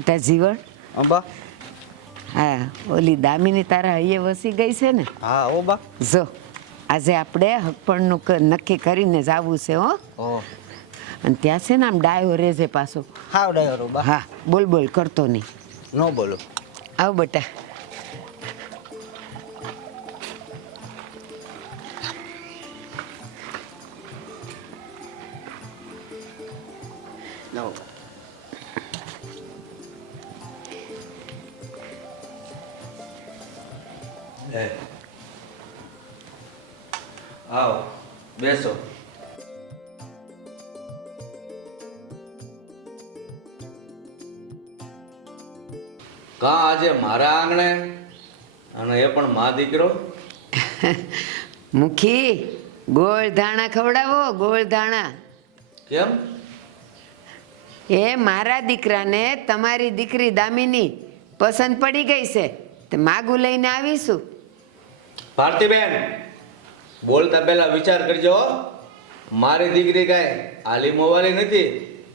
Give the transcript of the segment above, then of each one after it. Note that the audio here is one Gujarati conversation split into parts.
બટા જીવણ, અંબા. હા ઓલી દામિની તારા હૈયે વસી ગઈ છે ને? હા ઓ બા. જો આજે આપણે હકપણનું નક્કી કરીને જ આવવું છે હો. ઓ અને ત્યાં છે ને આમ ડાયો રેજે પાછો. હાવ ડાયો બા. હા બોલ બોલ કરતો નહીં. નો બોલો. આવ બટા. નો. આવો બેસો. કા આજે મારા આંગણે અને એ પણ મા દીકરો? મુખી ગોળ ધાણા ખવડાવો, ગોળ ધાણા. કેમ? એ મારા દીકરાને તમારી દીકરી દામિની પસંદ પડી ગઈ છે, તે માગું લઈને આવીશું. ભારતીબેન, બોલતા પહેલા વિચાર કરજો. મારી દીકરી કાંઈ આલી મોવાલી નથી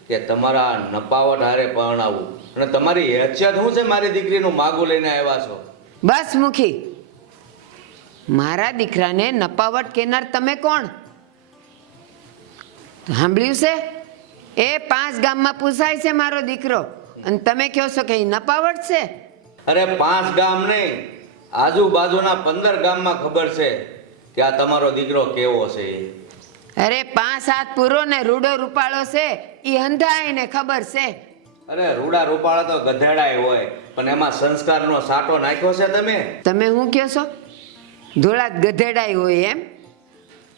કે તમારા નપાવટ હારે પરણાવું. અને તમારી હેસિયત શું છે મારી દીકરીનું માગું લઈને આવ્યા છો? બસ મુખી, મારા દીકરાને નપાવટ કેનાર તમે કોણ? સાંભળ્યું છે? એ 5 ગામમાં પૂછાય છે મારો દીકરો, અને તમે કહો છો કે એ નપાવટ છે? અરે 5 ગામ નહીં, આજુબાજુના 15 ગામમાં ખબર છે કે આ તમારો દીકરો કેવો છે. અરે 5 હાથ પૂરો ને રૂડો રૂપાળો છે, એ હંધાઈને ખબર છે. અરે રૂડા રૂપાળા તો ગધેડાય હોય, પણ એમાં સંસ્કારનો સાટો નાખ્યો છે તમે? તમે શું કહો છો? ધોળા ગધેડાય હોય એમ?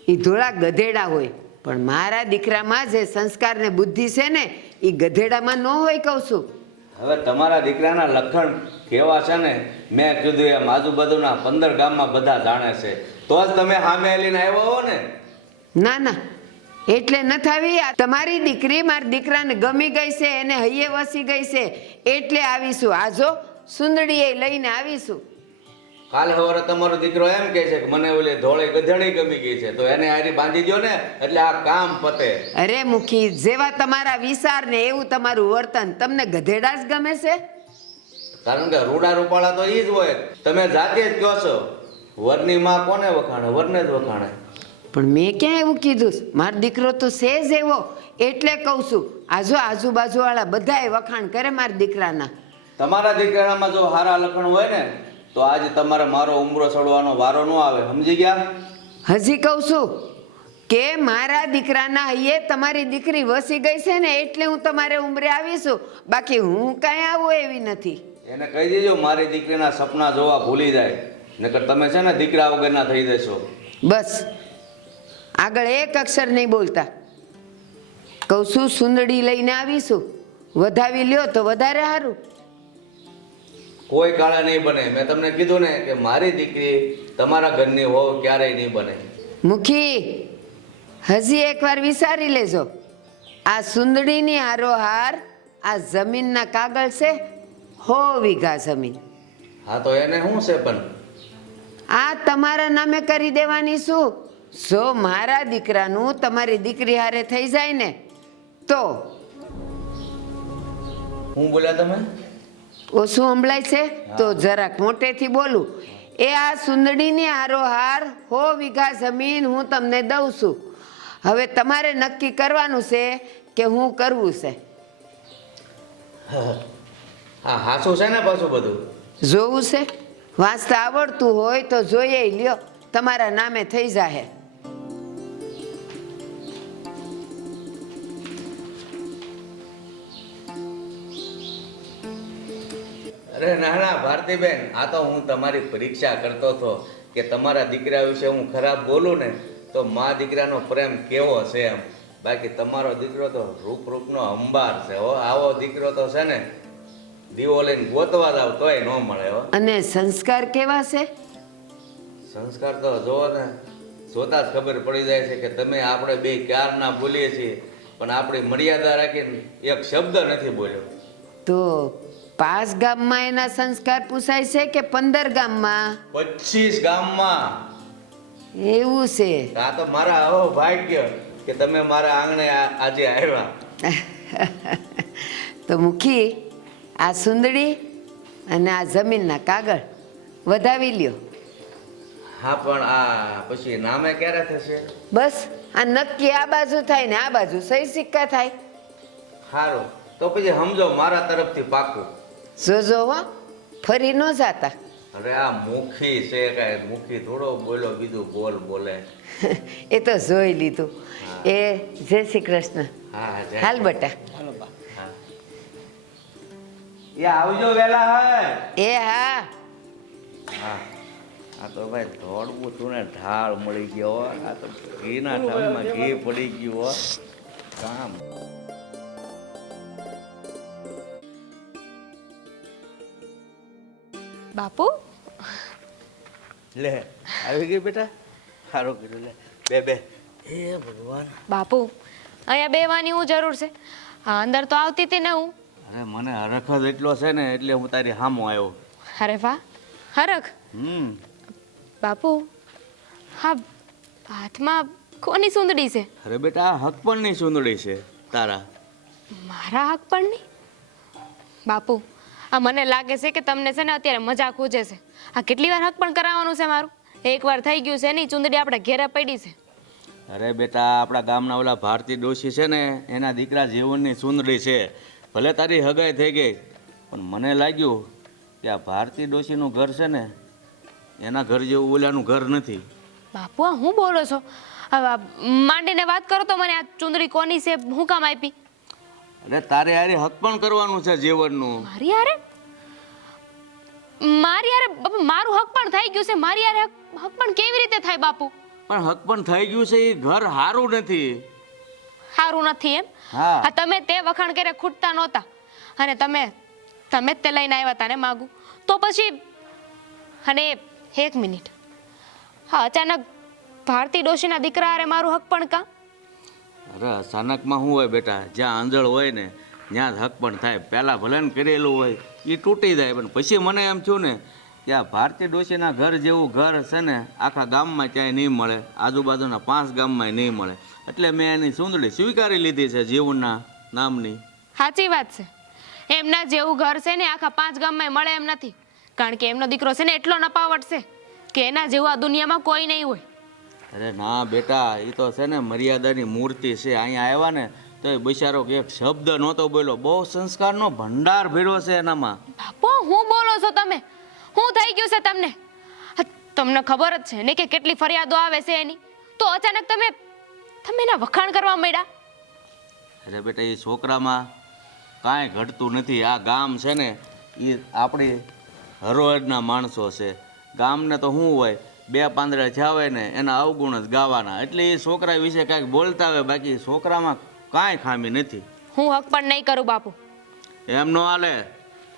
એ ધોળા ગધેડા હોય, પણ મારા દીકરામાં જે સંસ્કાર ને બુદ્ધિ છે ને એ ગધેડામાં ન હોય કહું છું. હવે તમારા દીકરાના લક્ષણ કેવા છે ને મેં કીધું એમ આજુબાજુના 15 ગામમાં બધા જાણે છે, તો જ તમે સામે લઈને આવ્યા હો ને. ના ના, એટલે નથી આવી. આ તમારી દીકરી મારા દીકરાને ગમી ગઈ છે, એને હૈયે વસી ગઈ છે એટલે આવીશું. આજો સુંદડી એ લઈને આવીશું. કાલે સવારે તમારો દીકરો એમ કહે છે કે મને ઓલી ધોળી ગધેડી ગમી ગઈ છે, તો એને હારી બાંધી દો ને એટલે આ કામ પતે. અરે મુખી, જેવા તમારા વિચાર ને એવું તમારું વર્તન, તમને ગધેડા જ ગમે છે? કારણ કે રૂડા રૂપાળા તો ઈ જ હોય. તમે જાતે જ કહો છો વરની માં કોને વખાણે? વરને જ વખાણે. પણ મેં ક્યાં એવું કીધું? મારો દીકરો તો છે જ એવો, એટલે કહું છું. આજો આજુબાજુ વાળા બધાએ વખાણ કરે મારા દીકરાના. તમારા દીકરામાં જો સારા લક્ષણ હોય ને તો આજે તમારે મારો ઉમરો ચડવાનો વારો ન આવે, સમજી ગયા? હજી કહું છું કે મારા દીકરાના હૈયે તમારી દીકરી વસી ગઈ છે ને એટલે હું તમારે ઉંમરે આવીશું, બાકી હું કાંઈ આવું એવી નથી. એને કહી દેજો મારી દીકરીના સપના જોવા ભૂલી જાય, નકર તમે છે ને દીકરા વગરના થઈ જશો. બસ આગળ એક અક્ષર નહીં બોલતા. કહું છું સુંદડી લઈને આવીશું, વધાવી લ્યો તો વધારે સારું. કોઈ કાળા નહીં બને. મેં તમને કીધું ને કે મારી દીકરી તમારા ઘરની હોવ ક્યારેય નહીં બને. મુખી, હજી એકવાર વિચારી લેજો. આ સુંદડીની હારોહાર આ જમીનના કાગળ છે, 100 વીઘા જમીન. હા તો એને શું છે પણ? આ તમારા નામે કરી દેવાની શું? જો મારા દીકરાનું તમારી દીકરી હારે થઈ જાય ને તો. હું બોલ્યા તમે? ઓછું સંભળાય છે તો જરાક મોટેથી બોલું. એ આ સુંદડીની હારોહાર 100 વીઘા જમીન હું તમને દઉં છું. હવે તમારે નક્કી કરવાનું છે કે હું કરવું છે. હા હાસું છે ને પાછું બધું? જોવું છે? વાંચતા આવડતું હોય તો જોઈએ લ્યો, તમારા નામે થઈ જાહે. અરે ના ના ભારતીબેન, આ તો હું તમારી પરીક્ષા કરતો હતો કે તમારા દીકરા વિશે હું ખરાબ બોલું ને તો મા દીકરાનો પ્રેમ કેવો છે એમ. બાકી તમારો દીકરો તો રૂપનો અંબાર છે હો. આવો દીકરો તો છે ને દીવો લઈને ગોતવા જાવ તોય ન મળે હો. અને સંસ્કાર કેવા છે? સંસ્કાર તો જોવો ને, જોતા જ ખબર પડી જાય છે કે તમે આપણે બે ક્યારના બોલીએ છીએ પણ આપણી મર્યાદા રાખીને એક શબ્દ નથી બોલ્યો. તો 5 ગામમાં એના સંસ્કાર પૂછાય છે કે 15 ગામમાં? 25 ગામમાં. એવું છે? આ તો મારા આવો ભાગ્ય કે તમે મારા આંગણે આજે આવ્યા. તો મુખી, આ સુંદડી અને આ જમીનના કાગળ વધાવી લ્યો. હા પણ આ પછી નામે ક્યારે થશે? બસ આ નક્કી આ બાજુ થાય ને આ બાજુ સહી સિક્કા થાય. સારું, તો પછી સમજો મારા તરફથી પાકું. જોજો હો, ફરી ન જાતા. અરે આ મુખી છે, કાંઈ મુખી થોડો બોલો બીજું બોલ બોલે. એ તો જોઈ લીધું. એ જય શ્રી કૃષ્ણ. હા જય. હાલ બટા. હા. એ આવજો વેલા હે. એ હા. હા, આ તો ભાઈ દોડવું તું ને ઢાળ મળી ગયો હો. આ તો ઘીના ઢાળમાં ઘી પડી ગયું હો. કામ. બાપુ લે આવી ગઈ બેટા, સારું કીધું. લે બે બે. એ ભગવાન. બાપુ અહીંયા બેવાની હું જરૂર છે? હા, અંદર તો આવતી હતી ને હું. અરે મને હરખ જ એટલો છે ને એટલે હું તારી સામો આવ્યો. અરે વાહ, હરખ. બાપુ હા, હાથમાં કોની સુંદડી છે? અરે બેટા આ હકપણની સુંદડી છે તારા. મારા હક પણ નહીં? બાપુ આ મને લાગે છે કે તમને છે ને અત્યારે મજાક ખૂજે છે. આ કેટલી વાર હક પણ કરાવવાનું છે મારું? એકવાર થઈ ગયું છે નહીં, ચુંદડી આપણે ઘેરે પડી છે. અરે બેટા આપણા ગામના ઓલા ભારતી ડોશી છે ને એના દીકરા જીવનની સુંદડી છે. ભલે તારી હગાઈ થઈ ગઈ પણ મને લાગ્યું કે આ ભારતી ડોશીનું ઘર છે ને એના ઘર જેવું ઓલાનું ઘર નથી. બાપુ આ હું બોલો છો? હવે માંડીને વાત કરો તો મને આ ચુંદડી કોની છે, હું કામ આપી? અરે તારે હારે હક પણ કરવાનું છે જીવનનું. મારી હારે? બાપુ મારું હક પણ થઈ ગયું છે, મારી હારે હક પણ કેવી રીતે થાય બાપુ? પણ હક પણ થઈ ગયું છે એ ઘર હારું નથી. સારું નથી એમ? હા. હા, તમે તે વખાણ કરે ખૂટતા નહોતા અને તમે જ તે લઈને આવ્યા હતા ને માગું તો પછી. અને એક મિનિટ, હા અચાનક ભારતી ડોશીના દીકરા હારે મારું હક પણ કાં? અરે અચાનકમાં શું હોય બેટા, જ્યાં આંધળ હોય ને ત્યાં જ હક પણ થાય. પહેલાં ભલે ને કરેલું હોય એ તૂટી જાય પણ પછી મને એમ થયું ને કે આ ભારતી ડોશીના ઘર જેવું ઘર છે ને આખા ગામમાં ક્યાંય નહીં મળે, આજુબાજુના 5 ગામમાં નહીં મળે. એટલે મેં એની સુંદડી સ્વીકારી લીધી છે જીવનના નામની. સાચી વાત છે, એમના જેવું ઘર છે ને આખા 5 ગામમાં મળે એમ નથી. કારણ કે એમનો દીકરો છે ને એટલો નપાવટ છે કે એના જેવું આ દુનિયામાં કોઈ નહીં હોય. અરે ના બેટા, એ તો છે ને મર્યાદાની મૂર્તિ છે. અહીંયા આવ્યા ને તો એ બિચારો એક શબ્દ નહોતો બોલ્યો. બહુ સંસ્કારનો ભંડાર ભર્યો છે એનામાં. બાપુ હું બોલો છો તમે? શું થઈ ગયું છે તમને? તમને ખબર જ છે ને કે કેટલી ફરિયાદો આવે છે એની, તો અચાનક તમે એના વખાણ કરવા માંડ્યા. અરે બેટા એ છોકરામાં કાંઈ ઘટતું નથી. આ ગામ છે ને એ આપણી હરોળના માણસો છે. ગામને તો શું હોય, 2 પાંદડા થયા હોય ને એના અવગુણ જ ગાવાના. એટલે એ છોકરા વિશે કાંઈક બોલતા હોય, બાકી છોકરામાં કાંઈ ખામી નથી. હું હક પણ નહીં કરું બાપુ. એમ ન હાલે.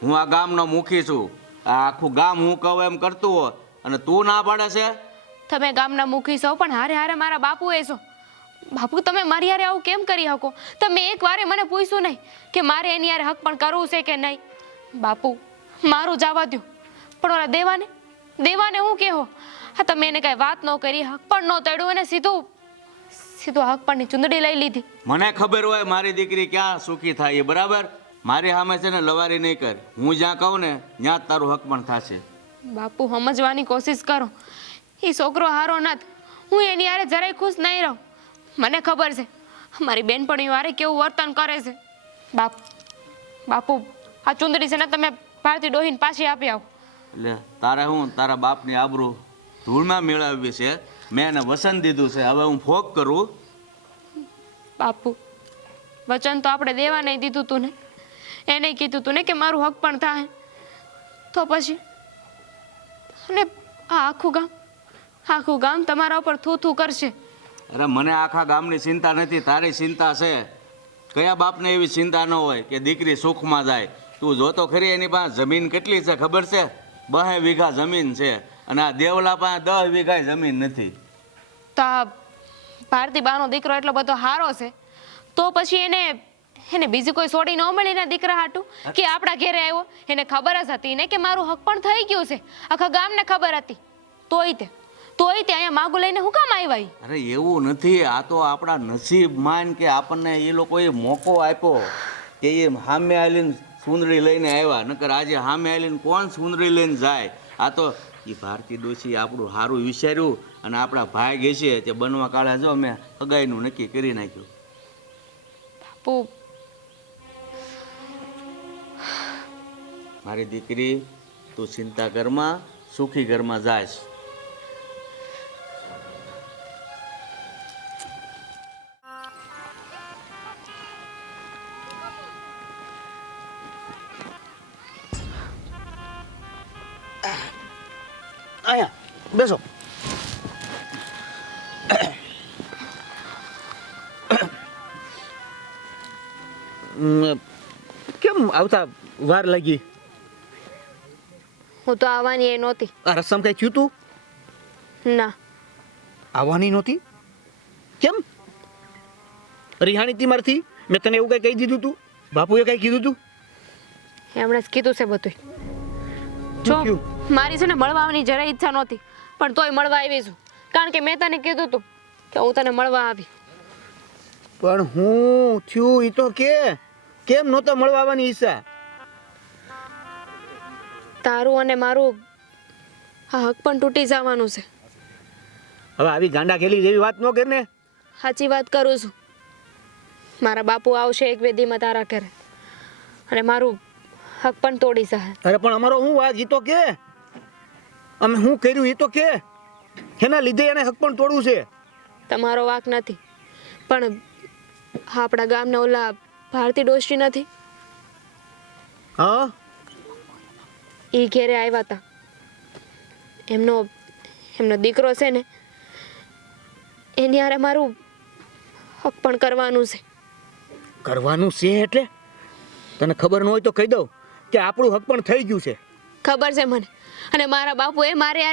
હું આ ગામનો મુખી છું. આ આખું ગામ હું કહું એમ કરતું હોય અને તું ના પાડે છે. તમે ગામના મુખી છો પણ હારે હારે મારા બાપુ એ છો. બાપુ તમે મારી હારે આવું કેમ કરી શકો? તમે એક વારે મને પૂછ્યું નહીં કે મારે એની હારે હક પણ કરવું છે કે નહીં? બાપુ મારું જવા દો, પણ ઓલા દેવાને હું કહેવો? હા, તમે એને કઈ વાત ન કરી, હક પણ ન તળ્યું અને સીધું હક પણની ચુંદડી લઈ લીધી. મને ખબર હોય મારી દીકરી ક્યાં સુખી થાય એ બરાબર. મારી સામે છે ને લવારી નહીં કર. હું જ્યાં કહું ને ત્યાં જ તારું હક પણ થશે. બાપુ સમજવાની કોશિશ કરો. એ છોકરો હારો નથ, હું એની હારે જરાય ખુશ નહીં રહું. મને ખબર છે મારી બેનપણીઓ હારે કેવું વર્તન કરે છે. બાપુ આ ચુંદડી છે ને તમે ભારતી ડોહીને પાછી આપી આવો. એટલે તારે હું તારા બાપની આબરૂ ધૂળમાં મેળવવી છે. મેં એને વસન દીધું છે, હવે હું ફોક કરું? બાપુ વચન તો આપણે દેવા નહીં દીધું તું ને, એને કીધું તું ને કે મારું હક પણ થાય. તો પછી અને આ આખું ગામ તમારા ઉપર થૂ કરશે. અરે મને આખા ગામની ચિંતા નથી, તારી ચિંતા છે. કયા બાપને એવી ચિંતા ન હોય કે દીકરી સુખમાં જાય? તું જોતો ખરી એની પાસે જમીન કેટલી છે ખબર છે? 2 વીઘા જમીન છે અને આ દેવલા પાસે 10 વીઘા જમીન નથી. તો આ ભારતી બાનો દીકરો એટલો બધો હારો છે તો પછી એને બીજી કોઈ સોડી ન મળી ને દીકરા હાટું કે આપણા ઘેરે આવ્યો? એને ખબર જ હતી ને કે મારું હક પણ થઈ ગયું છે, આખા ગામને ખબર હતી. તોય તે અહીંયા માગું લઈને હું કામ આવ્યા? અરે એવું નથી, આ તો આપણા નસીબ માન કે આપણને એ લોકોએ મોકો આપ્યો કે એ સામે આવીને સુંદરી લઈને આવ્યા, નકર આજે સામે આવીને કોણ સુંદરી લઈને જાય? આ તો એ ભારતી ડોશી આપણું સારું વિચાર્યું અને આપણા ભાઈ છે તે બનવા કાળે જો મેં અગાઈનું નક્કી કરી નાખ્યું. બાપુ મારી દીકરી, તું ચિંતા કરમાં, સુખી ઘરમાં જાશ. અહીંયા બેસો. કેમ આવતા વાર લાગી? હું તો આવવાની એ નહોતી. આ રસમ કઈ થયું તું? ના, આવવાની નહોતી? કેમ? રિહાણી તી મારથી મેં તને એવું કઈ કહી દીધું તું? બાપુએ કઈ કીધું તું? એમણે જ કીધું છે બધું. જો શું થયું? મારી છે ને મળવા આવવાની જરાય ઈચ્છા નહોતી, પણ તોય મળવા આવી છું. કારણ કે મેં તને કીધું હતું કે હું તને મળવા આવી. પણ હું થયું ઈ તો કે કેમ નહોતો મળવા આવવાની ઈચ્છા? તારું અને મારું આ હક પણ તૂટી જવાનું છે. હવે આવી ગાંડા ખેલી જેવી વાત ન કર ને. સાચી વાત કરું છું. મારા બાપુ આવશે એક વેદીમાં તારા ઘરે અને મારું હક પણ તોડી જશે. અરે પણ અમારો હું વાગ ઈ તો કે અમે શું કર્યું ઈ તો કે એના લીધે એને હક પણ તોડવું છે. તમારો વાંક નથી, પણ આપણા ગામના ઓલા ભારતી ડોશી નથી, હા એ ઘેરે આવ્યા હતા. એમનો દીકરો છે ને, એની હારે મારું હક પણ કરવાનું છે. કરવાનું છે એટલે તને ખબર ન હોય તો કહી દઉં કે આપણું હક પણ થઈ ગયું છે. ખબર છે મને. અને મારા બાપુએ મારી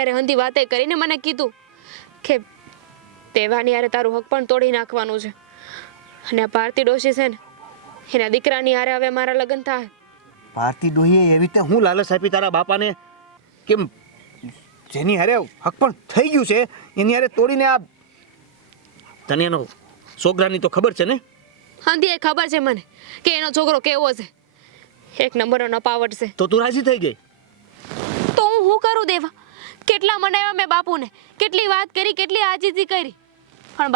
હારે હંધી વાતે કરીને મને કીધું કે તેવાની હારે તારું હક પણ તોડી નાખવાનું છે. અને આ ભારતી ડોશી છે ને, એના દીકરાની હારે હવે મારા લગ્ન થાય. ભારતી ડોહીએ એવી રીતે હું લાલચ આપી તારા બાપાને કેમ જેની હારે હક પણ થઈ ગયું છે એની હારે તોડીને આ તને એનો છોકરાની તો ખબર છે ને? હંધી એ ખબર છે મને કે એનો છોકરો કેવો છે, એક નંબરનો નપાવટ છે. તો તું રાજી થઈ ગઈ? તો હું શું કરું દેવા? કેટલા મનાવ્યા મેં બાપુને, કેટલી વાત કરી, કેટલી આજીજી કરી, પણ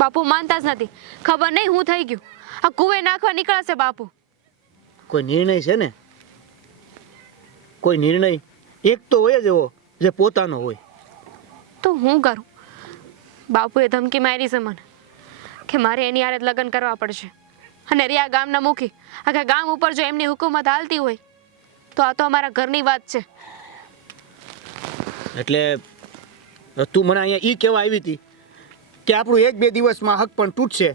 બાપુ માનતા જ નથી. ખબર નહીં હું થઈ ગયું. આ કુવે નાખવા નીકળશે બાપુ. કોઈ નિર્ણય છે ને, કોઈ નિર્ણય એક તો હોય જ એવો જે પોતાનો હોય. તો હું કરું? બાપુએ ધમકી મારી છે મને કે મારે એની હારે જ લગ્ન કરવા પડશે. અને રિયા ગામના મુખી, આખા ગામ ઉપર જો એમની હુકુમત હાલતી હોય તો આ તો અમારા ઘરની વાત છે. એટલે તું મને અહીંયા ઈ કહેવા આવી હતી કે આપણું એક બે દિવસમાં હક પણ તૂટશે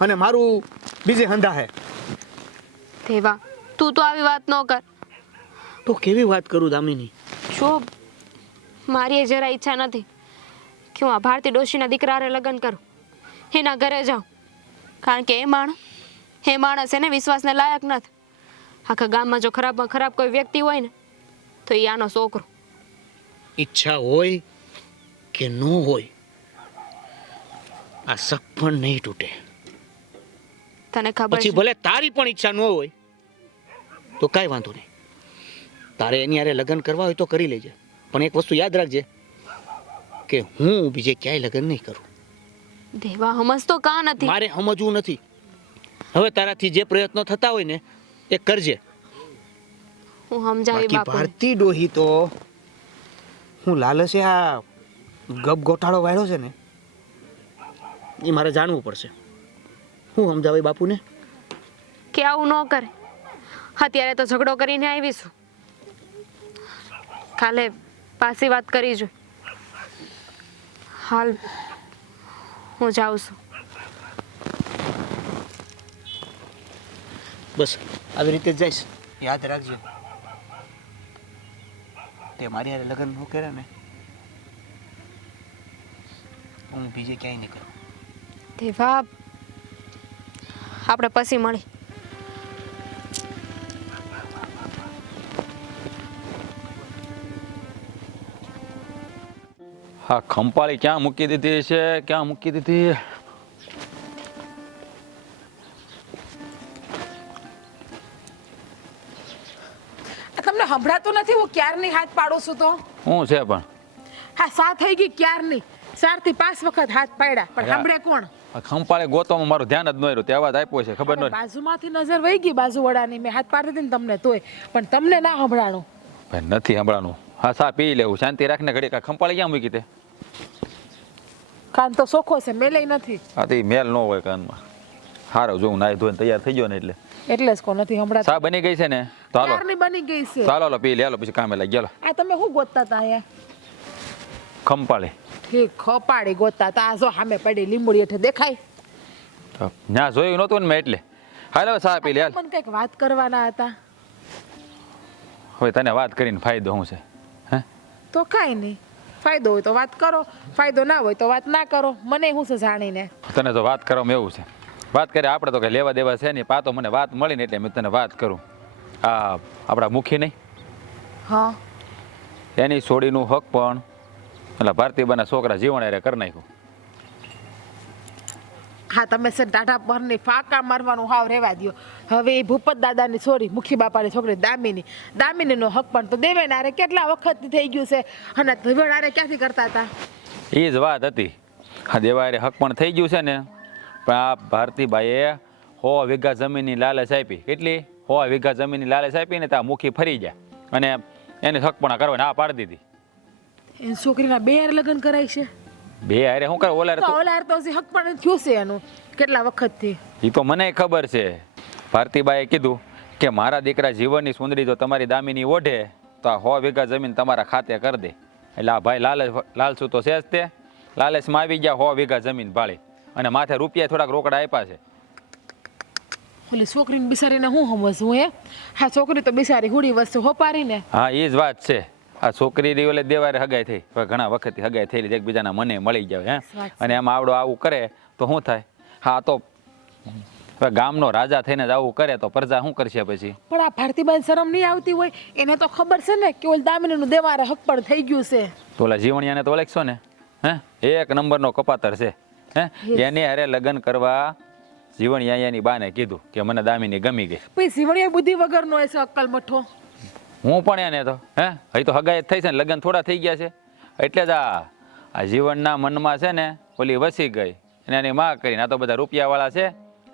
અને મારું બીજે હંધા હે. દેવા, તું તો આવી વાત ન કર. તો કેવી વાત કરું દામિની? જો મારી એ જરા ઈચ્છા નથી કે હું આ ભારતી ડોશીના દીકરા હારે લગ્ન કરું, એના ઘરે જાઉં. કારણ કે એ માણસ એને વિશ્વાસને લાયક નથી. આખા ગામમાં જો ખરાબમાં ખરાબ કોઈ વ્યક્તિ હોય ને તો એ આનો છોકરો. ઈચ્છા હોય કે ન હોય, આ શક પણ નહીં તૂટે. તને ખબર પછી છે ભલે તારી પણ ઈચ્છા ન હોય તો કાંઈ વાંધો નહીં. તારે એની હારે લગ્ન કરવા હોય તો કરી લેજે, પણ એક વસ્તુ યાદ રાખજે કે હું બીજે ક્યાંય લગ્ન નહીં કરું. દેવા, સમજતો કાં નથી? મારે સમજવું નથી. હવે તારાથી જે પ્રયત્નો થતા હોય ને એ કરજે. હું સમજાવી બાકી બાપુ. ભારતી ડોહી તો હું લાલચે આ ગપ ગોટાળો વાળ્યો છે ને એ મારે જાણવું પડશે. હું સમજાવે બાપુને કે આવું ન કરે. અત્યારે તો ઝઘડો કરીને આવીશું, કાલે પાછી વાત કરી જો. હાલ હું જાઉં છું. બસ આવી રીતે જ જઈશ. યાદ રાખજે, તે મારી હારે લગ્ન ન કર્યા ને હું બીજે ક્યાંય નહીં કરું. દેવા, આપણે પછી મળી. હા, ખંપાળી ક્યાં મૂકી દીધી છે? ક્યાં મૂકી દીધી? સંભળાતું નથી હું ક્યારની હાથ પાડું છું તો શું છે પણ હા સા થઈ ગઈ ક્યારની 4 થી 5 વખત હાથ પાડ્યા પણ સાંભળે કોણ આ ખંપાળે ગોતવામાં મારું ધ્યાન જ ન રહ્યું તે અવાજ આપ્યો છે ખબર ન રહી. બાજુમાંથી નજર વહી ગઈ બાજુવાળાની મેં હાથ પાડી દીધી ને તમને તોય પણ તમને ના સંભળાણું ભાઈ નથી હમણાંનું હા સા પી લેવું શાંતિ રાખને ઘડી કા ખંપાળી ક્યાં મૂકી તે કાન તો સોખો છે મેલે નથી આ તે મેલ ન હોય કાનમાં હારો જોઉં નાઈ ધોઈને તૈયાર થઈ ગયો ને એટલે જ કો નથી હમણાં સા બની ગઈ છે ને તો હાલો ક્યારની બની ગઈ છે ચાલો હાલો પી લે હાલો પછી કામે લાગી ચાલો આ તમે શું ગોતતા હતા અહીંયા ખંપાળી ઠીક ખપાડી ગોતતા હતા આ જો સામે પડી લીંબુડી હેઠે દેખાય ત્યાં જોયું નહોતું ને મેં એટલે હાલ હવે સા પી લે હાલ મને કંઈક વાત કરવાના હતા હવે તને વાત કરીને ફાયદો શું છે હે તો કાંઈ નહીં ફાયદો હોય તો વાત કરો ફાયદો ના હોય તો વાત ના કરો મને શું છે જાણીને તને તો વાત કરવામાં એવું છે વાત કરે આપણે તો કઈ લેવા દેવા છે નહીં પાતો મને વાત મળી ને એટલે મેં તને વાત કરું આ આપણા મુખી નહીં હા એની છોડીનું હક પણ એટલે ભારતીબાના છોકરા જીવણ હારે કરી નાખ્યું હા તમે છે ટાટા પરની ફાંકા મારવાનું હાવ રહેવા દ્યો હવે એ ભૂપત દાદાની છોરી મુખી બાપાની છોકરી દામિનીનો હક પણ તો દેવેનારે કેટલા વખત થઈ ગયું છે અને દેવેનારે ક્યાંથી કરતા હતા એ જ વાત હતી આ દેવારે હક પણ થઈ ગયું છે ને પણ આ ભારતીબાઈએ 100 વીઘા જમીનની લાલચ આપી કેટલી 100 વીઘા જમીનની લાલચ આપી ને ત્યાં મુખી ફરી જાય અને એને હક પણ કરવા ના પાડી દીધી એની છોકરીના બે હારે લગ્ન કરાય છે બે હારે શું કરે ઓલા તો ઓલા હારે તો હજી હક પણ થયું છે એનું કેટલા વખતથી એ તો મને ખબર છે ભારતીબાઈએ કીધું કે મારા દીકરા જીવનની સુંદરી જો તમારી દામિની ઓઢે તો આ 100 વીઘા જમીન તમારા ખાતે કરી દે એટલે આ ભાઈ લાલસુ તો છે જ તે લાલચમાં આવી ગયા 100 વીઘા જમીન ભાળી અને માથે રૂપિયા થોડાક રોકડા આપ્યા છે ઓલી છોકરીને બિચારીને હું સમજવું હા છોકરી તો બિચારી હુડી વસ્તુ હોપારી ને હા એ જ વાત છે આ છોકરી ઓલે દેવારે હગાઈ થઈ હવે ઘણા વખતથી હગાઈ થયેલી એકબીજાના મને મળી જાય હે અને એમાં આવડો આવું કરે તો શું થાય હા તો હવે ગામનો રાજા થઈને જ આવું કરે તો પ્રજા શું કરશે પછી પણ આ ભારતીબાઈ શરમ નહીં આવતી હોય એને તો ખબર છે ને કે ઓલ દામિનીનું દેવારે હક પણ થઈ ગયું છે તો ઓલા જીવણિયાને તો ઓળખશો ને હે 1 નંબરનો કપાતર છે હે એને હારે લગ્ન કરવા જીવણિયાની બાને કીધું કે મને દામિની ગમી ગઈ પછી જીવણીયા બુદ્ધિ વગરનો હશે અક્કલ મઠો હું પણ એને તો હે તો હગાઈ થઈ છે ને લગ્ન થોડા થઈ ગયા છે એટલે જ આ જીવનના મનમાં છે ને ઓલી વસી ગઈ અને એની માં કરીને આ તો બધા રૂપિયાવાળા છે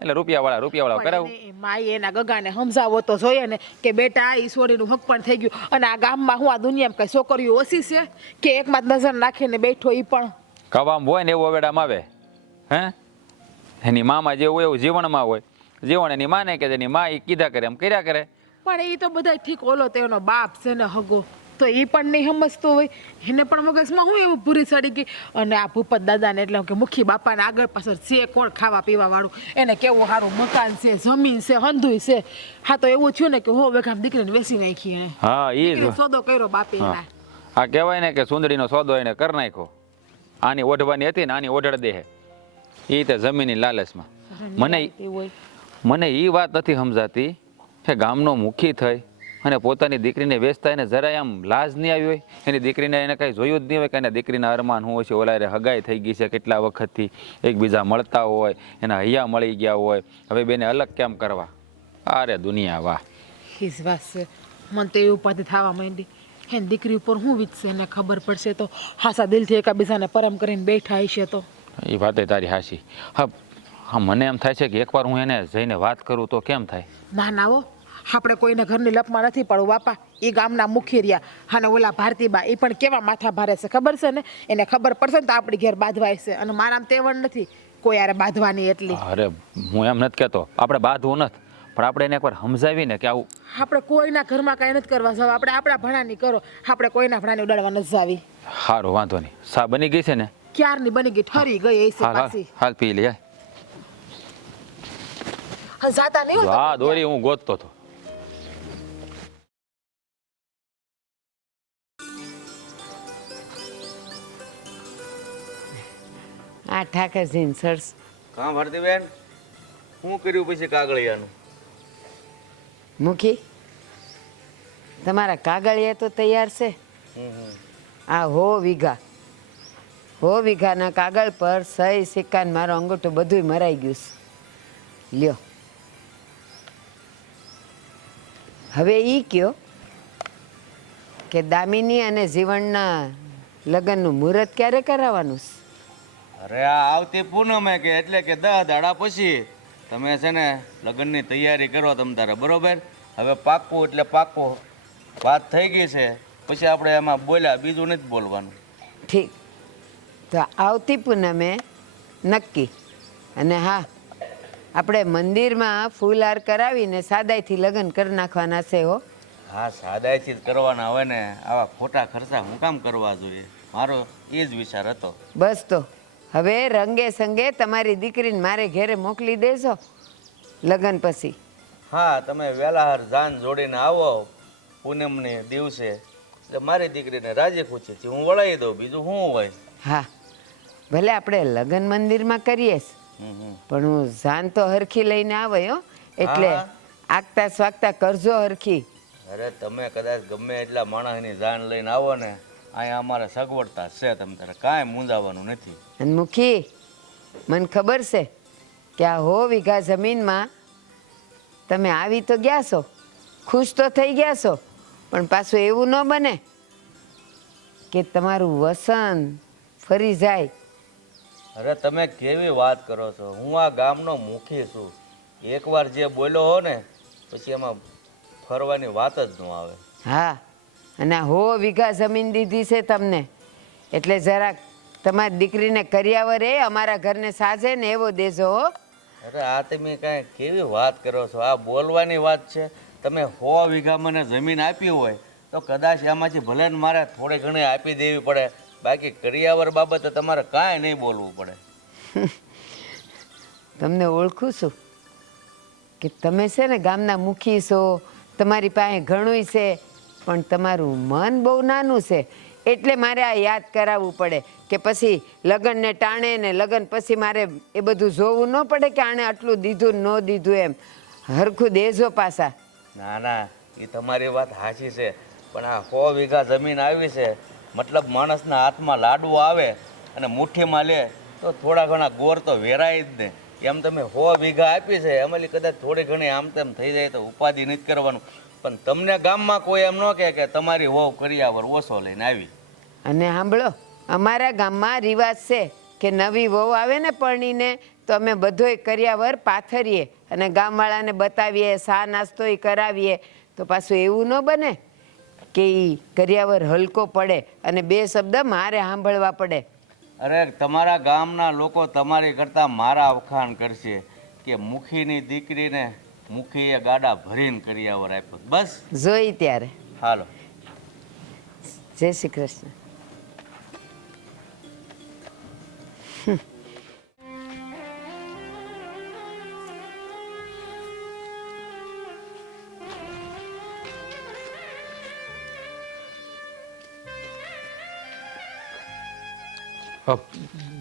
એટલે રૂપિયાવાળા કરાવું માએ એના ગગાને સમજાવો તો જોઈએ ને કે બેટા ઈ છોરીનું હક પણ થઈ ગયું અને આ ગામમાં હું આ દુનિયામાં કઈ છોકરીઓ ઓછી છે કે એકમાં જ નજર નાખીને બેઠો ઈ પણ કવામ હોય ને એવું અવેડામાં આવે હે એની મામાં જેવું હોય એવું જીવનમાં હોય જીવન એની માને કે એની માં એ કીધા કરે એમ કર્યા કરે પણ એ તો બધા ઠીક ઓલો તો એનો બાપ છે ને હગો તો એ પણ નહીં સમજતો હોય એને પણ મગજમાં હું એવું પૂરી ચડી ગઈ અને આ ભૂપત દાદાને એટલે કે મુખી બાપાને આગળ પાછળ છે કોણ ખાવા પીવા વાળું એને કેવું સારું મકાન છે જમીન છે હંધુય છે હા તો એવું થયું ને કે હો વેખામ દીકરીને વેચી નાખી એને હા એ જ સોદો કર્યો બાપે એના આ કહેવાય ને કે સુંદરીનો સોદો એને કરી નાખ્યો આની ઓઢવાની હતી ને આની ઓઢળ દે એ તે જમીનની લાલચમાં મને એ વાત નથી સમજાતી કે ગામનો મુખી થઈ અને પોતાની દીકરીને વેચતા એને જરાય આમ લાજ નહીં આવી હોય એની દીકરીને એને કાંઈ જોયું જ નહીં હોય કે એના દીકરીના અરમાન શું છે ઓલા હગાઈ થઈ ગઈ છે કેટલા વખતથી એકબીજા મળતા હોય એના હૈયા મળી ગયા હોય હવે બેને અલગ કેમ કરવા અરે દુનિયા વાહ હિસવાસ છે મને તો એ ઉપાધિ થવા માંડી હે દીકરી ઉપર શું વીતશે એને ખબર પડશે તો હાસા દિલથી એકાબીજાને પરમ કરીને બેઠા હશે તો એ વાતે તારી હાશી હા મને એમ થાય છે કે એકવાર હું એને જઈને વાત કરું તો કેમ થાય ના ના હો આપણે કોઈને ઘરની લપમાં નથી પડવું બાપા એ ગામના મુખી રહ્યા અને ઓલા ભારતીબા એ પણ કેવા માથા ભારે છે ખબર છે ને એને ખબર પડશે ને તો આપણી ઘેર બાંધવાય છે અને મારામાં તેવડ નથી કોઈ યારે બાંધવાની એટલી અરે હું એમ નથી કહેતો આપણે બાંધવું નથી પણ આપણે એને એકવાર સમજાવીને કે આવું આપણે કોઈના ઘરમાં કાંઈ નથી કરવા જાવ આપણે આપણા ભણાની કરો આપણે કોઈના ભણાની ઉડાડવા નથી જાવી સારું વાંધો નહીં સા બની ગઈ છે ને ક્યારની બની ગઈ ઠરી ગઈ એ છે પાછી હાલ પી લે હા જાતા નહીં હા દોરી હું ગોતતો હતો આ ઠાકરજીને સરસ કાં ભારતીબેન શું કર્યું પછી કાગળિયાનું મુખી તમારા કાગળિયા તો તૈયાર છે આ 100 વીઘાના કાગળ પર સહી સિક્કા ને મારો અંગૂઠો બધું મરાઈ ગયું છે લ્યો હવે ઈ કયો કે દામિની અને જીવનના લગ્નનું મુહૂર્ત ક્યારે કરાવવાનું છે? અરે આ આવતી પૂનમે કે એટલે કે 10 દાડા પછી તમે છે ને લગ્નની તૈયારી કરો તમ તારે, બરોબર? હવે પાક્કું એટલે પાક્કું વાત થઈ ગઈ છે, પછી આપણે એમાં બોલ્યા, બીજું નથી બોલવાનું. ઠીક, તો આવતી પૂનમે નક્કી. અને હા, આપણે મંદિરમાં ફૂલહાર કરાવીને સાદાઈથી લગ્ન કરી નાખવાના છે હો. હા, સાદાઈથી જ કરવાના હોય ને, આવા ખોટા ખર્ચા હું કામ કરવા જોઈએ? મારો એ જ વિચાર હતો. બસ તો હવે રંગે સંગે તમારી દીકરીને મારે ઘેરે મોકલી દેજો લગ્ન પછી. હા, તમે વહેલાહાર જાન જોડીને આવો પૂનમની દિવસે, એટલે મારી દીકરીને રાજી ખુશીથી હું વળાવી દઉં, બીજું શું હોય? હા, ભલે આપણે લગ્ન મંદિરમાં કરીએ જ, પણ હું જાન તો હરખી લઈને આવે હો, એટલે હા. આગતા સ્વાગતા કરજો હરખી. અરે તમે કદાચ ગમે એટલા માણસની જાન લઈને આવો ને, અહીંયા અમારે સગવડતા છે, તમ તારે કાંઈ મૂંઝાવાનું નથી. અને મુખી, મને ખબર છે કે આ 100 વીઘા જમીનમાં તમે આવી તો ગયા છો, ખુશ તો થઈ ગયા છો, પણ પાછું એવું ન બને કે તમારું વસન ફરી જાય. અરે તમે કેવી વાત કરો છો? હું આ ગામનો મુખી છું. એકવાર જે બોલ્યો હો ને, પછી એમાં ફરવાની વાત જ ન આવે. હા, અને આ 100 વીઘા જમીન દીધી છે તમને, એટલે જરાક તમારી દીકરીને કર્યાવર એ અમારા ઘરને સાજે ને એવો દેજો હો. અરે આ તમે કાંઈ કેવી વાત કરો છો? આ બોલવાની વાત છે. તમે 100 વીઘા મને જમીન આપી હોય તો કદાચ એમાંથી ભલે ને મારે થોડી ઘણી આપી દેવી પડે, બાકી કરિયાવર બાબતે તમારે કાંઈ નહીં બોલવું પડે. તમને ઓળખું છું કે તમે છે ને ગામના મુખી છો, તમારી પાસે ઘણું છે, પણ તમારું મન બહુ નાનું છે, એટલે મારે આ યાદ કરાવવું પડે કે પછી લગ્નને ટાણે ને લગ્ન પછી મારે એ બધું જોવું ન પડે કે આણે આટલું દીધું ન દીધું એમ. હરખું દેજો પાછા. ના ના, એ તમારી વાત સાચી છે, પણ આ 100 વીઘા જમીન આવી છે, મતલબ માણસના હાથમાં લાડવો આવે અને મુઠ્ઠીમાં લે તો થોડા ઘણા ગોર તો વેરાય જ ને. એમ તમે 100 વીઘા આપી છે, એમાં કદાચ થોડી ઘણી આમ તેમ થઈ જાય તો ઉપાધિ નથી કરવાનું, પણ તમને ગામમાં કોઈ એમ ન કહે કે તમારી વહુ કરિયાવર ઓછો લઈને આવી. અને સાંભળો, અમારા ગામમાં રિવાજ છે કે નવી વહુ આવે ને પરણીને તો અમે બધોય કર્યાવર પાથરીએ અને ગામવાળાને બતાવીએ, સા નાસ્તોય કરાવીએ, તો પાછું એવું ન બને કે એ કર્યાવર હલકો પડે અને 2 શબ્દ મારે સાંભળવા પડે. અરે તમારા ગામના લોકો તમારી કરતાં મારા વખાણ કરશે કે મુખીની દીકરીને મુખીએ ગાડા ભરીને કરિયાવર આપ્યો. બસ જોઈ ત્યારે. હાલો. જય શ્રી કૃષ્ણ.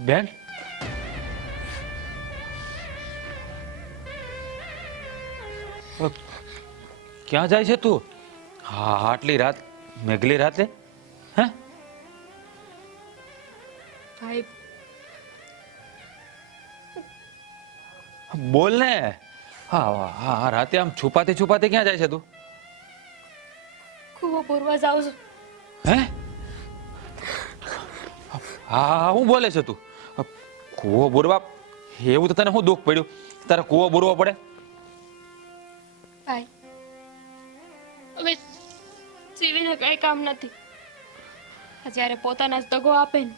બેન, ક્યાં જાય છે તું? હા, આટલી રાત, મેઘલી રાતે? હે ભાઈ, બોલ ને. હા હા હા, રાતે આમ છુપાતે છુપાતે ક્યાં જાય છે તું? કૂવો પૂરવા જાઉં છું. હે? હા, હું બોલે છે તું? કૂવો બોરવા? એવું તો તને શું દુઃખ પડ્યું તારે કૂવો બોરવો પડે? ભાઈ, હવે જીવીને કઈ કામ નથી. જ્યારે પોતાના જ દગો આપે ને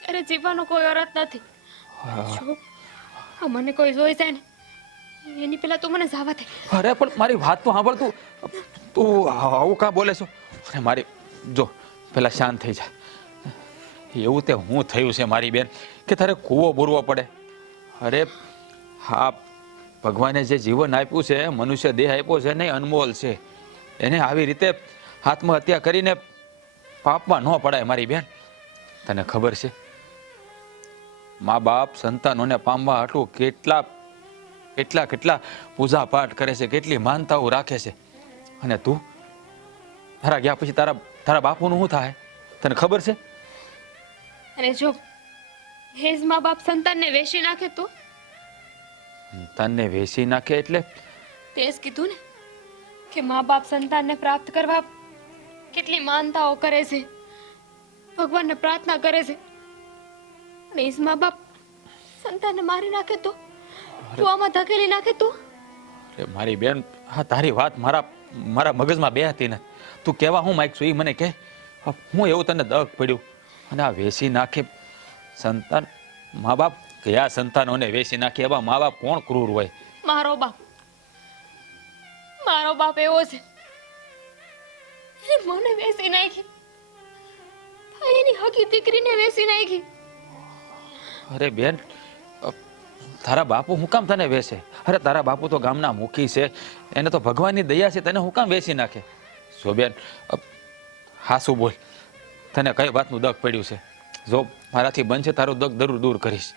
ત્યારે જીવવાનો કોઈ અર્થ નથી. જો આ મને કોઈ જોઈ જાય ને એની પેલા તું મને જવા દે. અરે પણ મારી વાત તો સાંભળ. તું આવું કાં બોલે છો? અરે મારી જો, પેલા શાંત થઈ જા. એવું તે હું થયું છે મારી બેન કે તારે કૂવો બોરવો પડે? અરે હા, ભગવાને જે જીવન આપ્યું છે, મનુષ્ય દેહ આપ્યો છે ને, અનમોલ છે. એને આવી રીતે આત્મહત્યા કરીને પાપમાં ન પડાય મારી બેન. તને ખબર છે મા બાપ સંતાનોને પામવા આટલું કેટલા પૂજા પાઠ કરે છે, કેટલી માનતાઓ રાખે છે, અને તું તારા ગયા પછી તારા બાપુનું શું થાય તને ખબર છે? અને જો હેજ મા બાપ સંતાનને વેચી નાખે તો? તને વેચી નાખે એટલે? તે જ કીધું ને કે મા બાપ સંતાનને પ્રાપ્ત કરવા કેટલી માનતાઓ કરે છે, ભગવાનને પ્રાર્થના કરે છે, અને ઈસ મા બાપ સંતાનને મારી નાખે તો આમાં ધકેલી નાખે તો? અરે મારી બેન, હા તારી વાત મારા મગજમાં બેહતી ને. તું કહેવા હું માંગશું એ મને કહે. હું એવું તને દગ પડ્યું અને આ વેસી નાખે સંતાન? મા બાપ કયા સંતાનોને વેસી નાખે? એવા મા બાપ કોણ ક્રૂર હોય? મારો બાપ એવો છે, એને મને વેસી નાખી, એની હકી દીકરીને વેસી નાખી. અરે બેન, તારા બાપુ હું કામ તને વેસે? અરે તારા બાપુ તો ગામના મુખી છે, એને તો ભગવાનની દયા છે, તને હું કામ વેસી નાખે? જો બેન, હાસુ બોલ, તને કઈ વાતનું દગ પડ્યું છે? જો મારાથી બનશે તારું દગ જરૂર દૂર કરીશ.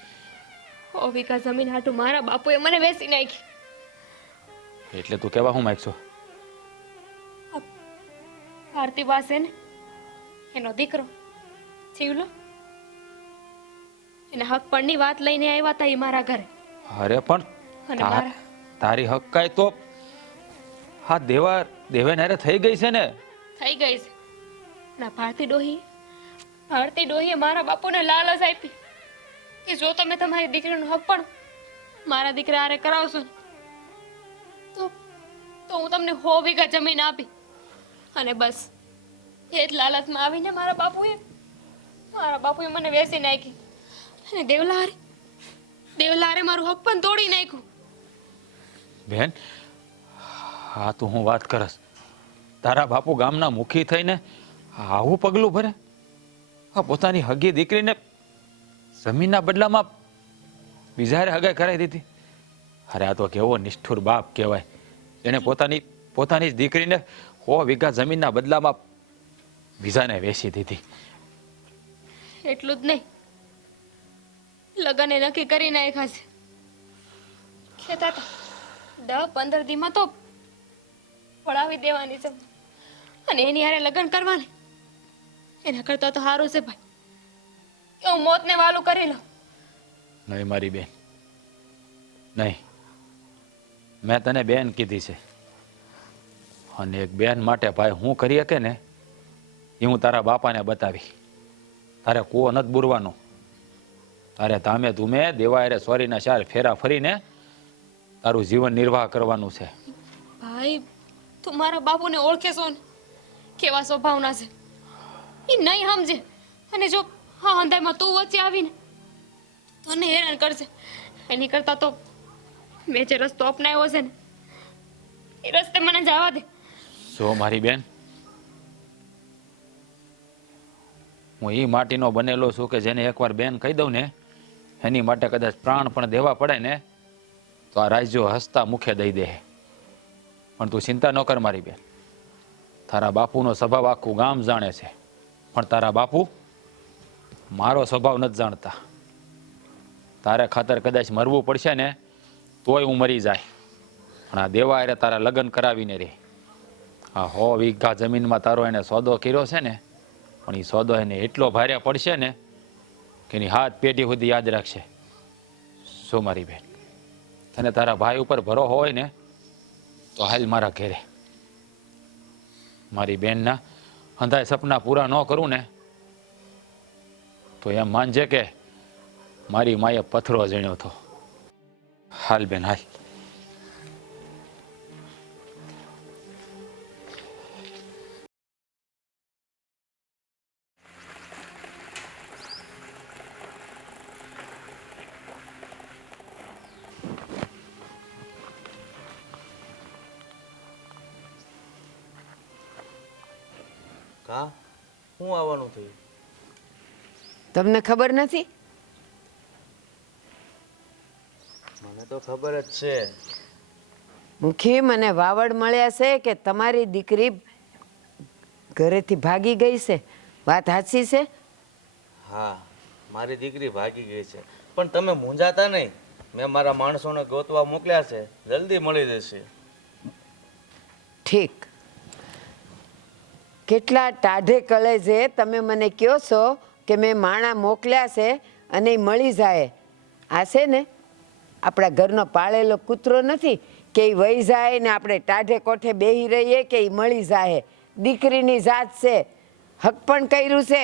100 વીઘા જમીન હાટુ મારા બાપુએ મને વેસી નાખી. એટલે તું કહેવા હું માંગશો? ભારતી પાસે ને એનો દીકરો જીવલો, એને હક પણની વાત લઈને આવ્યા હતા એ મારા ઘરે. અરે પણ અને મારા તારી હક કાંઈ તો હા દેવેનારે થઈ ગઈ છે ને? થઈ ગઈ છે ના. ભારતી ડોહીએ મારા બાપુને લાલચ આપી કે જો તમે તમારી દીકરીનો હક પણ મારા દીકરા હારે કરાવશો ને તો હું તમને 100 વીઘા જમીન આપી. અને બસ એ જ લાલચમાં આવીને મારા બાપુએ મને વેસી નાખી. અને દેવલારે મારું હક પણ તોડી નાખ્યું. બેન, હા તું હું વાત કરસ? તારા બાપુ ગામના મુખી થઈને આવું પગલું ભરે? આ પોતાની હગી દીકરીને જમીનના બદલામાં બીજારે હગાઈ કરાવી દીધી? અરે આ તો કેવો નિષ્ઠુર બાપ કહેવાય, એને પોતાની જ દીકરીને 100 વીઘા જમીનના બદલામાં બીજાને વેચી દીધી. એટલું જ નહીં, લગને નક્કી કરી નાખ્યા છે. કહેતા હતા 10-15 દીમાં તો પડાવી દેવાની છે, અને એની હારે લગ્ન કરવાની. એના કરતા તો સારું છે ભાઈ કે હું મોતને વાલું કરી લઉં. નહીં મારી બેન, નહીં. મેં તને બેન કીધી છે, અને એક બેન માટે ભાઈ હું કરી શકે ને એ હું તારા બાપાને બતાવી. તારે કૂવો નથી બુરવાનો, તારે ધામે ધૂમે દેવાયરે સોરીના 4 ફેરા ફરીને તારું જીવન નિર્વાહ કરવાનું છે. ભાઈ તું મારા બાપુને ઓળખે છો ને કેવા સ્વભાવના છે એ નહીં સમજે. અને જો હા અંધારમાં તું વચ્ચે આવીને તને હેરાન કરશે. એની કરતા તો મેં જે રસ્તો અપનાવ્યો છે ને એ રસ્તે મને જવા દે. જો મારી બેન, હું એ માટીનો બનેલો છું કે જેને એકવાર બેન કહી દઉં ને એની માટે કદાચ પ્રાણ પણ દેવા પડે ને તો આ રાજ્યો હસતા મુખે દઈ દે. પણ તું ચિંતા ન કર મારી બેન, તારા બાપુનો સ્વભાવ આખું ગામ જાણે છે, પણ તારા બાપુ મારો સ્વભાવ નથી જાણતા. તારે ખાતર કદાચ મરવું પડશે ને તોય હું મરી જાય, પણ આ દેવા અરે તારા લગ્ન કરાવીને રે. આ 100 વીઘા જમીનમાં તારો એને સોદો કર્યો છે ને, પણ એ સોદો એને એટલો ભારે પડશે ને કે એની હાથ પેઢી સુધી યાદ રાખશે. શું મારી બેન, તને તારા ભાઈ ઉપર ભરો હોય ને તો હાલ મારા ઘેરે. મારી બેનના અંધાય સપના પૂરા ન કરું ને તો એમ માનજે કે મારી માએ પથરો જણ્યો હતો. હાલ બેન હાલ. કા શું આવવાનું થયું? તમને ખબર નથી? મને તો ખબર જ છે. મુખી, મને વાવડ મળ્યા છે કે તમારી દીકરી ઘરેથી ભાગી ગઈ છે. વાત સાચી છે? હા, મારી દીકરી ભાગી ગઈ છે, પણ તમે મૂંઝાતા નહીં. મેં મારા માણસોને ગોતવા મોકલ્યા છે, જલ્દી મળી જશે. ઠીક. કેટલા ટાઢે કળેજે તમે મને કહો છો કે મેં માણા મોકલ્યા છે અને એ મળી જાય. આ છે ને આપણા ઘરનો પાળેલો કૂતરો નથી કે એ વહી જાય ને આપણે ટાઢે કોઠે બેહી રહીએ કે એ મળી જાય. દીકરીની જાત છે, હક પણ કર્યું છે,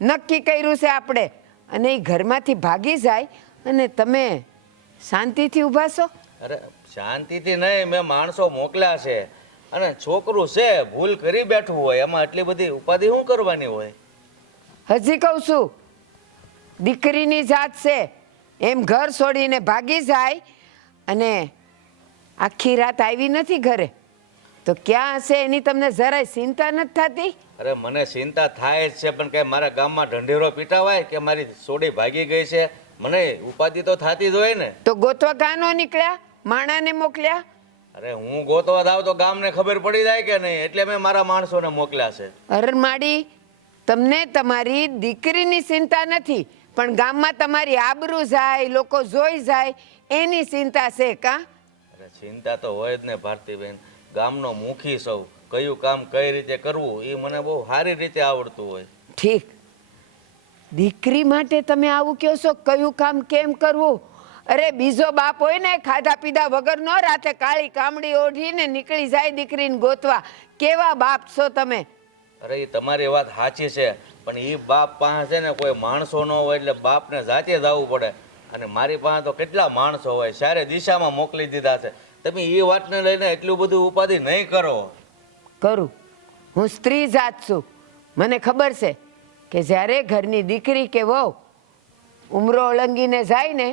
નક્કી કર્યું છે આપણે, અને એ ઘરમાંથી ભાગી જાય અને તમે શાંતિથી ઊભા છો? અરે શાંતિથી નહીં, મેં માણસો મોકલ્યા છે અને છોકરું છે ભૂલ કરી બેઠું હોય, એમાં આટલી બધી ઉપાધિ શું કરવાની હોય? હજી કહું છું, દીકરીની જાત છે એમ ઘર છોડીને ભાગી જાય અને આખી રાત આવી નથી ઘરે, તો ક્યાં હશે એની તમને જરાય ચિંતા નથી થતી? અરે મને ચિંતા થાય જ છે, પણ કે મારા ગામમાં ઢંઢેરો પીટાવાય કે મારી સોડી ભાગી ગઈ છે, મને ઉપાધિ તો થતી જ હોય ને. તો ગોતવા કાં નો નીકળ્યા? માણાને મોકલ્યા? અરે હું ગોતવા જાવ તો ગામને ખબર પડી જાય કે નહીં, એટલે મેં મારા માણસોને મોકલ્યા છે. અરે માડી, તમને તમારી દીકરીની ચિંતા નથી, પણ ગામમાં તમારી આબરૂ જાય, લોકો જોઈ જાય એની ચિંતા છે કાં? અરે ચિંતા તો હોય જ ને ભારતીબેન, ગામનો મુખી સૌ, કયું કામ કઈ રીતે કરવું એ મને બહુ સારી રીતે આવડતું હોય. ઠીક, દીકરી માટે તમે આવું કહો છો, કયું કામ કેમ કરવું? અરે બીજો બાપ હોય ને, ખાધા પીધા વગર નો રાતે કાળી કામડી ઓઢીને નીકળી જાય દીકરીને ગોતવા, કેવા બાપ છો તમે? અરે એ તમારી વાત સાચી છે, પણ એ બાપ પાસે છે ને કોઈ માણસો ન હોય એટલે બાપને જાતે જ આવવું પડે, અને મારી પાસે તો કેટલા માણસો હોય, સારે દિશામાં મોકલી દીધા છે. તમે એ વાતને લઈને એટલું બધું ઉપાધિ નહીં કરો. કરું, હું સ્ત્રી જાત છું, મને ખબર છે કે જ્યારે ઘરની દીકરી કે વહુ ઉમરો ઓળંગીને જાય ને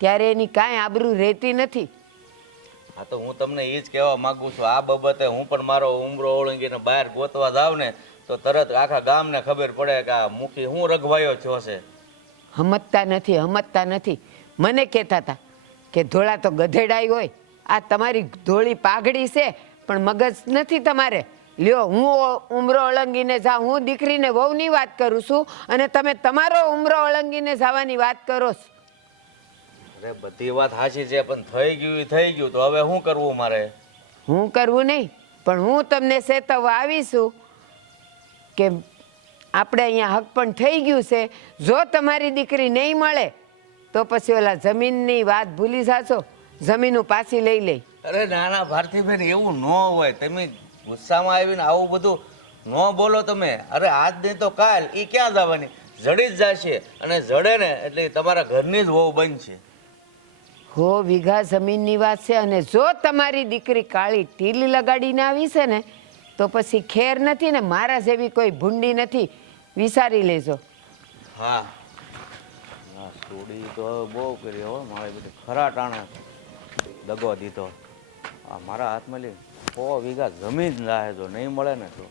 ત્યારે એની કાંઈ આબરૂ રહેતી નથી. હા તો હું તમને એ જ કહેવા માંગુ છું, આ બાબતે હું પણ મારો ઉમરો ઓળંગીને બહાર ગોતવા જાઉં ને તો તરત આખા ગામને ખબર પડે કે આ મુખી હું રઘવાયો થયો છે. સમજતા નથી. મને કહેતા હતા કે ધોળા તો ગધેડાઈ હોય, આ તમારી ધોળી પાઘડી છે પણ મગજ નથી તમારે. લ્યો, હું ઉમરો ઓળંગીને જાઉં, હું દીકરીને વહુની વાત કરું છું અને તમે તમારો ઉમરો ઓળંગીને જવાની વાત કરો છો. અરે બધી વાત સાચી છે, પણ થઈ ગયું એ થઈ ગયું, તો હવે શું કરવું મારે? હું કરવું નહીં, પણ હું તમને ચેતવવા આવીશું કે આપણે અહીંયા હક પણ થઈ ગયું છે. જો તમારી દીકરી નહીં મળે તો પછી ઓલા જમીનની વાત ભૂલી જાશો, જમીનું પાછી લઈ લઈ. અરે ના ના ભારતીબેન, એવું ન હોય, તમે ગુસ્સામાં આવીને આવું બધું ન બોલો તમે. અરે આજ નહીં તો કાલ એ ક્યાં જવાની, જડી જ જશે, અને જડે ને એટલે તમારા ઘરની જ વહુ બનશે. હો વીઘા જમીનની વાત છે, અને જો તમારી દીકરી કાળી ટીલી લગાડીને આવી છે ને તો પછી ખેર નથી ને મારા જેવી કોઈ ભૂંડી નથી, વિચારી લેજો. હા થોડી તો હવે બહુ કરી હો, મારે બધી ખરા ટાણે દગો દીધો. આ મારા હાથમાં લઈ 100 વીઘા જમીન જ લાવે, જો નહીં મળે ને તો.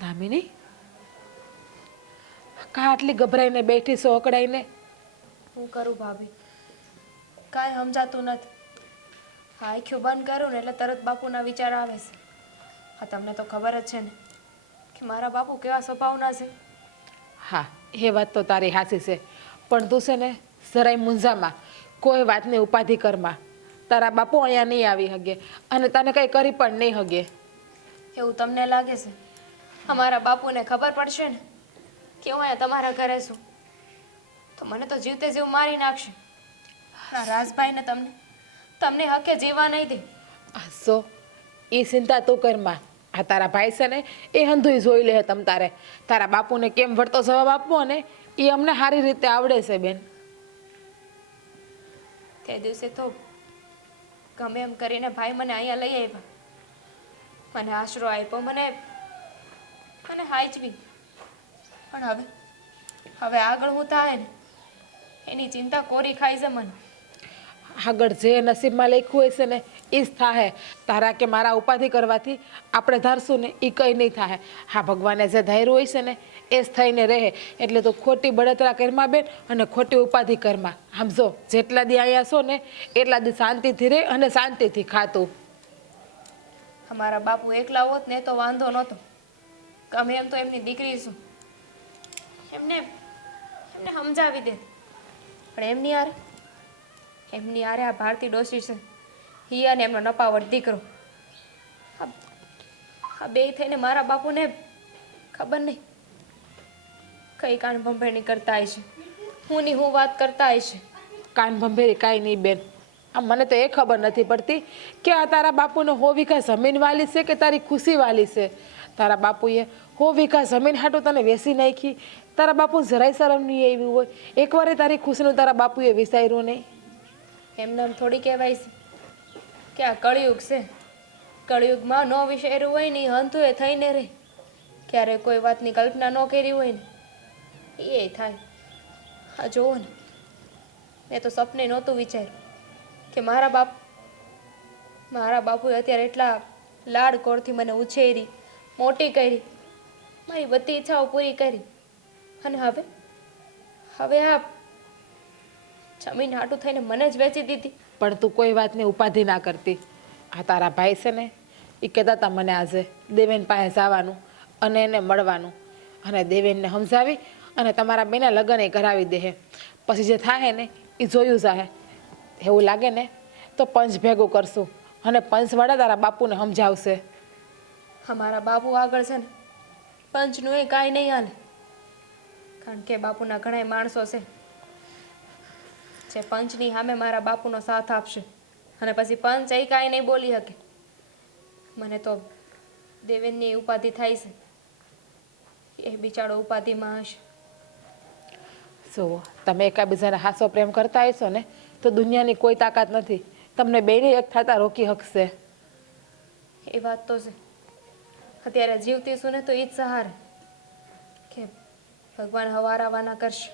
દામિની, કા આટલી ગભરાઈને બેઠી છો, અકળાઈને? હું કરું ભાભી, કાંઈ સમજાતું નથી. હા, આંખ્યું બંધ કરું ને એટલે તરત બાપુના વિચાર આવે છે. હા, તમને તો ખબર જ છે ને કે મારા બાપુ કેવા સ્વભાવના છે. હા, એ વાત તો તારી સાચી છે, પણ તું છે ને જરાય મૂંઝામાં, કોઈ વાતની ઉપાધિ કરમાં. તારા બાપુ અહીંયા નહીં આવી શકે અને તને કંઈ કરી પણ નહીં શકે. એવું તમને લાગે છે? અમારા બાપુને ખબર પડશે ને કે હું અહીંયા તમારા ઘરે છું તો મને તો જીવતે જીવ મારી નાખશે. ના, રાજભાઈને તમને હકે જીવવા નહીં દે. સો એ ચિંતા તું કરમાં. આ તારા ભાઈ છે ને એ હંધુય જોઈ લે તમ તારે. તારા બાપુને કેમ વળતો જવાબ આપવો ને એ અમને સારી રીતે આવડે છે બેન. તે દિવસે તો ગમે એમ કરીને ભાઈ મને અહીંયા લઈ આવ્યા, મને આશરો આપ્યો, મને હાચવી. પણ હવે આગળ હું થાય ને એની ચિંતા કોરી ખાઈ છે મને. આગળ જે નસીબમાં લખ્યું હોય છે ને એ જ થાય. તારા કે મારા ઉપાધિ કરવાથી આપણે ધારશું ને એ કંઈ નહીં થાય. હા, ભગવાને જે ધાર્યું હોય છે ને એ જ થઈને રહે. એટલે તો ખોટી બળતરા કરમાં બેન અને ખોટી ઉપાધિ કરમાં. આમ જો જેટલા દી અહીંયા છો ને એટલા દી શાંતિથી રહે અને શાંતિથી ખાતું. અમારા બાપુ એકલા હોત ને તો વાંધો નહોતો, ગમે એમ તો એમની દીકરી છું, એમને એમને સમજાવી દે. પણ એમની આરે આ ભારતી ડોશી છે ઈ અને એમનો નપાવટ દીકરો, આ બે થઈને મારા બાપુને ખબર નહીં કઈ કાન ભંભેરણી કરતા હશે, હું વાત કરતા હશે. કાન ભંભેરી કાંઈ નહીં બેન. આ મને તો એ ખબર નથી પડતી કે આ તારા બાપુને 100 વીઘા જમીન વાલી છે કે તારી ખુશી વાલી છે. તારા બાપુએ 100 વીઘા જમીન હાટું તને વેસી નાખી. તારા બાપુ જરાય શરમ નહીં આવી હોય, એકવારે તારી ખુશીનું તારા બાપુએ વિચાર્યું નહીં. એમને એમ થોડી કહેવાય છે કે આ કળિયુગ છે, કળિયુગમાં ન વિચાર્યું હોય ને હંતુ એ થઈને રહે. ક્યારે કોઈ વાતની કલ્પના ન કરી હોય ને એ થાય. આ જુઓ ને, મેં તો સપને નહોતું વિચાર્યું કે મારા બાપુએ અત્યારે એટલા લાડકોડથી મને ઉછેરી મોટી કરી, મારી બધી ઈચ્છાઓ પૂરી કરી, અને હવે આ જમીન હાટું થઈને મને જ વેચી દીધી. પણ તું કોઈ વાતની ઉપાધિ ના કરતી. આ તારા ભાઈ છે ને એ કહેતા હતા મને આજે દેવેન પાસે જવાનું અને એને મળવાનું, અને દેવેનને સમજાવી અને તમારા બેના લગ્ન એ કરાવી દે. પછી જે થાય ને એ જોયું જાહે. એવું લાગે ને તો પંચ ભેગું કરશું અને પંચવાળા તારા બાપુને સમજાવશે. અમારા બાપુ આગળ છે ને પંચનું એ કાંઈ નહીં હાલે, કારણ કે બાપુના ઘણા માણસો છે જે પંચની સામે મારા બાપુનો સાથ આપશે, અને પછી પંચ એ કાંઈ નહીં બોલી શકે. મને તો દેવેનની ઉપાધિ થાય છે, એ બિચારો ઉપાધિમાં હશે. જુઓ, તમે એકાબીજાને હાસો પ્રેમ કરતા હશો ને તો દુનિયાની કોઈ તાકાત નથી તમને બેને એક થતા રોકી શકશે. એ વાત તો છે. અત્યારે જીવતી છું ને તો એ જ સહારે કે ભગવાન હવારાવાના કરશે.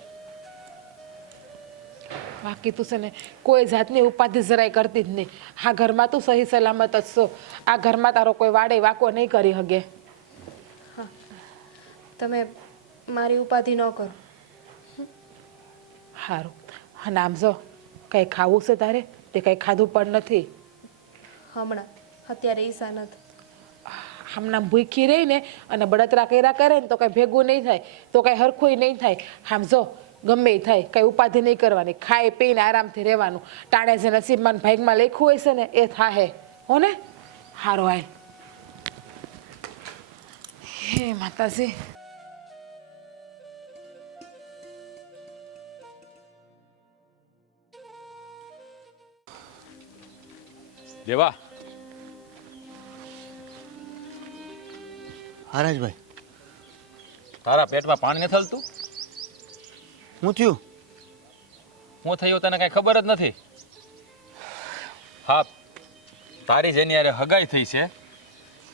બાકી તું છે ને કોઈ જાતની ઉપાધિ જરાય કરતી જ નહીં. આ ઘરમાં તું સહી સલામત જ છો. આ ઘરમાં તારો કોઈ વાડે વાકો નહીં કરી શકે. હા, તમે મારી ઉપાધિ ન કરો. સારું. અને આમ જો કંઈ ખાવું છે તારે? તે કંઈ ખાધું પણ નથી. હમણાં અત્યારે ઈસા નથી. આમનામ ભૂખી રહી ને અને બળતરા કર્યા કરે ને તો કંઈ ભેગું નહીં થાય, તો કંઈ હરખું નહીં થાય. આમ જો ગમે એ થાય કંઈ ઉપાધિ નહીં કરવાની, ખાઈ પીને આરામથી રહેવાનું. ટાણે જે નસીબમાં ને ભાગમાં લખ્યું હોય છે ને એ થાહે. હો ને? હારો હાય. હે માતાજી. દેવા, હરાજભાઈ, તારા પેટમાં પાણી નથી હલતું? હું થયું? હું થયું તને કાંઈ ખબર જ નથી. હા, તારી જેની યારે હગાઈ થઈ છે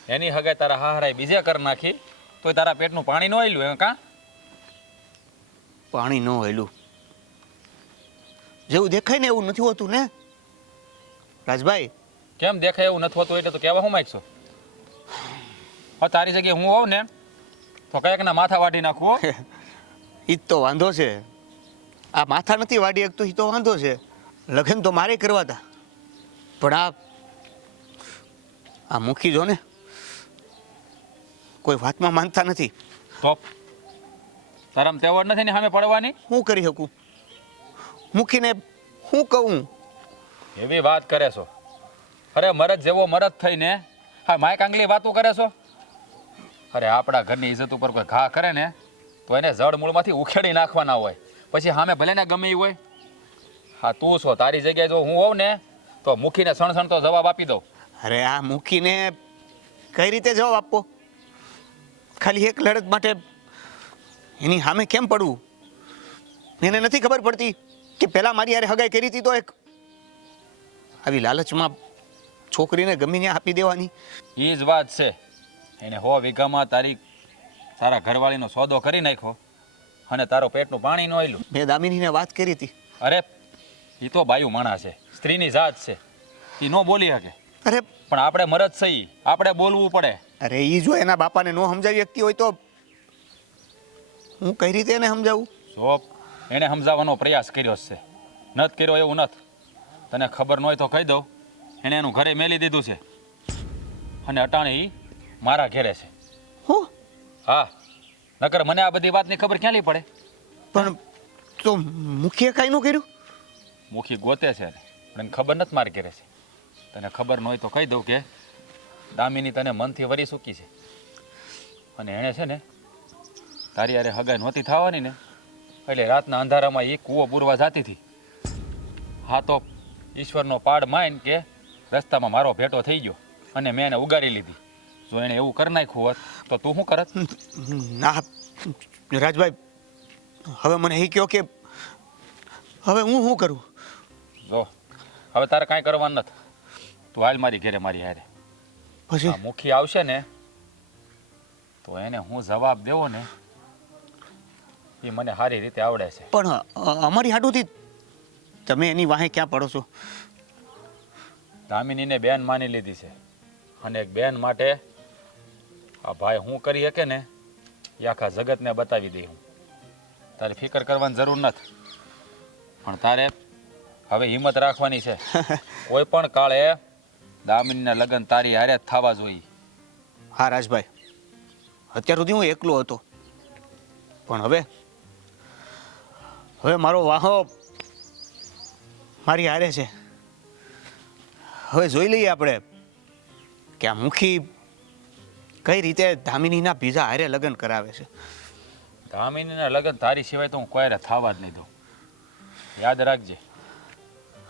એની હગાઈ તારા હાહરાએ બીજે કરી નાખી તોય તારા પેટનું પાણી ન આવેલું એમ કાં? પાણી ન હેલું જેવું દેખાય ને એવું નથી હોતું ને રાજભાઈ. કેમ દેખાય એવું નથી હોતું એટલે તો કહેવા હું માંગશો? હા, તારી જગ્યાએ હું હોઉં ને તો કયાકના માથા વાઢી નાખું હો. ઈ જ તો વાંધો છે. આ માથા નથી વાડી એક તો ઈ તો વાંધો છે. લગ્ન તો મારે કરવા હતા પણ આ મુખી જો ને કોઈ વાતમાં માનતા નથી. તો તારામ તેવડ નથી ને સામે પડવાની? હું કરી શકું? મુખીને હું કહું? એવી વાત કરે છો? અરે મરદ જેવો મરદ થઈને હા માય કાંગલી વાતો કરે છો? અરે આપણા ઘરની ઇજ્જત ઉપર કોઈ ઘા કરે ને તો એને જડ મૂળમાંથી ઉખેડી નાખવાના હોય, પછી સામે ભલે ને ગમે એ હોય. હા, તું છો તારી જગ્યાએ જો હું હોઉં ને તો મુખીને સણસણ તો જવાબ આપી દઉં. અરે આ મુખીને કઈ રીતે જવાબ આપવો? ખાલી એક લડત માટે એની સામે કેમ પડવું? એને નથી ખબર પડતી કે પહેલા મારી યારે હગાઈ કરી હતી તો એક આવી લાલચમાં છોકરીને ગમીને આપી દેવાની. એ જ વાત છે. એને 100 વીઘામાં તારા ઘરવાળીનો સોદો કરી નાખ્યો અને તારો પેટનું પાણી ન આવેલું. મેં દામિનીને વાત કરી હતી. અરે એ તો બાયું માણસ છે, સ્ત્રીની જાત છે, એ ન બોલી શકે. અરે પણ આપણે મરદ સહી, આપણે બોલવું પડે. અરે એ જો એના બાપાને ન સમજાવી શકતી હોય તો હું કઈ રીતે એને સમજાવું? જો એને સમજાવવાનો પ્રયાસ કર્યો છે, નત કર્યો એવું નથી. તને ખબર ન હોય તો કહી દઉં, એણે એનું ઘરે મેલી દીધું છે અને અટાણે એ મારા ઘેરે છે. હું? હા, નકર મને આ બધી વાતની ખબર ક્યાંથી પડે? પણ તો મુખીએ કાંઈ ન કર્યું? મુખી ગોતે છે ને પણ એને ખબર નથી મારે ઘરે છે. તને ખબર ન હોય તો કહી દઉં કે દામિની તને મનથી વરી સૂકી છે અને એણે છે ને તારી યારે હગાઈ નહોતી થવાની ને એટલે રાતના અંધારામાં એ કૂવો બુરવા જાતી હતી. હા તો ઈશ્વરનો પાડ માન કે રસ્તામાં મારો ભેટો થઈ ગયો અને મેં એને ઉગારી લીધી. જો એણે એવું કરી નાખ્યું હોત તો તું શું કરત? ના રાજભાઈ, હવે મને એ કહો કે હવે હું શું કરું? જો હવે તારે કાંઈ કરવાનું નથી. તું હાલ મારી ઘરે મારી હારે. પછી આ મુખી આવશે ને તો એને હું જવાબ દેવો ને એ મને સારી રીતે આવડે છે. પણ અમારી હાટુથી તમે એની વાહે ક્યાં પડો છો? દામિનીને બેન માની લીધી છે અને એક બેન માટે આ ભાઈ હું કરી શકે ને એ આખા જગતને બતાવી દઈ હું. તારે ફિકર કરવાની જરૂર નથી પણ તારે હવે હિંમત રાખવાની છે. કોઈ પણ કાળે દામિનીના લગ્ન તારી હારે જ થવા જોઈએ. હા રાજભાઈ, અત્યાર સુધી હું એકલો હતો પણ હવે મારો વાહો મારી હારે છે. હવે જોઈ લઈએ આપણે કે આ મુખી કઈ રીતે દામિનીના બીજા હારે લગ્ન કરાવે છે. દામિનીના લગ્ન તારી સિવાય તો હું કોઈને થવા જ નહીં દઉં. યાદ રાખજે,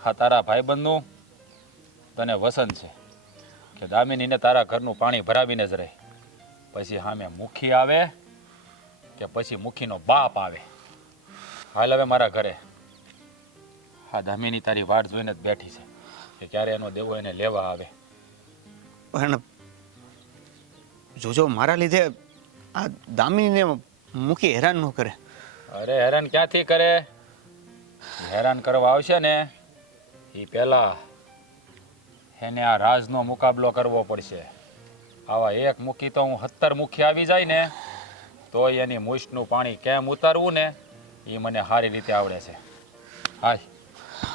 હા તારા ભાઈબંધનું તને વસન છે કે દામિનીને તારા ઘરનું પાણી ભરાવીને જ રહે. પછી સામે મુખી આવે કે પછી મુખીનો બાપ આવે. હાલ હવે મારા ઘરે. હા દામિની તારી વાટ જોઈને જ બેઠી છે કે ક્યારે એનો દેવો એને લેવા આવે. પણ જોજો મારા લીધે આ દામિનીને મુખી હેરાન ન કરે. અરે હેરાન ક્યાંથી કરે? હેરાન કરવા આવશે ને એ પહેલા એને આ રાજનો મુકાબલો કરવો પડશે. આવા એક મુખી તો હું 17 મુખી આવી જાય ને તો એની મૂછનું પાણી કેમ ઉતારવું ને એ મને સારી રીતે આવડે છે. હાય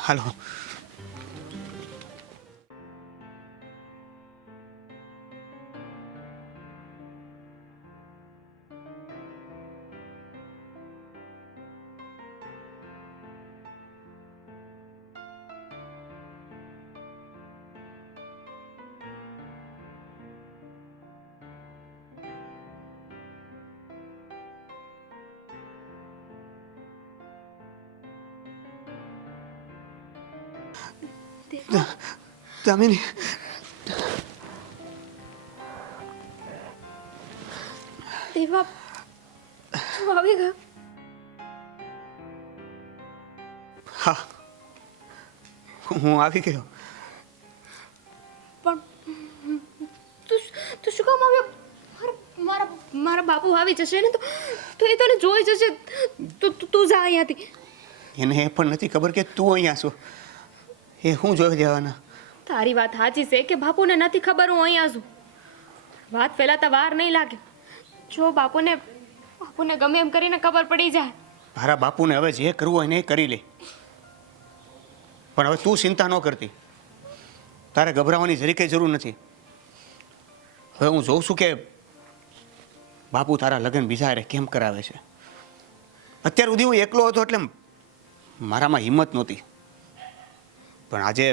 હાલો. દામિની, દેવા તું આવી ગયો? હા હું આવી ગયો. પણ તું શું કામ આવ્યો? મારા બાપુ આવી જશે ને તો એ તને જોઈ જશે. તું જા અહીંયાથી. એને એ પણ નથી ખબર કે તું અહીંયા છો. એ હું જોઈ જવાના. તારી વાત સાચી છે કે બાપુને નથી ખબર હું અહીંયા છું. વાત ફેલાતા વાર નહીં લાગે. જો બાપુને ગમે એમ કરીને ખબર પડી જાય. મારા બાપુને હવે જે કરવું હોય ને એ કરી લે. પણ હવે તું ચિંતા ન કરતી. તારે ગભરાવાની જરી કંઈ જરૂર નથી. હવે હું જોઉં છું કે બાપુ તારા લગ્ન બીજા હારે કેમ કરાવે છે. અત્યાર સુધી હું એકલો હતો એટલે મારામાં હિંમત નહોતી. પણ આજે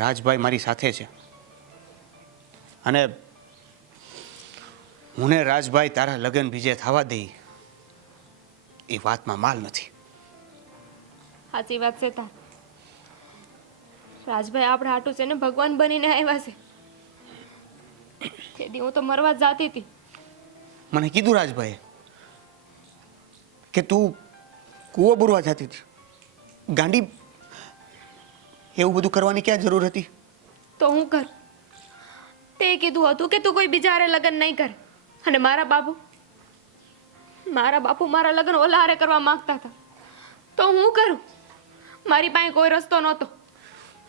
રાજભાઈ મારી સાથે છે અને હું ને રાજભાઈ તારા લગ્ન બીજે થવા દઈ એ વાતમાં માલ નથી. સાચી વાત છે તાર. રાજભાઈ આપણે હાટું છે ને ભગવાન બનીને આવ્યા છે. તે દી હું તો મરવા જ જાતી હતી. મને કીધું રાજભાઈએ કે તું કૂવો બુરવા જતી હતી. ગાંડી, એવું બધું કરવાની ક્યાં જરૂર હતી? તો હું કર? તે કીધું હતું કે તું કોઈ બીજા હારે લગ્ન નહીં કરે. અને મારા બાપુ મારા લગ્ન ઓલા હારે કરવા માંગતા હતા. તો હું કરું? મારી પાસે કોઈ રસ્તો નહોતો.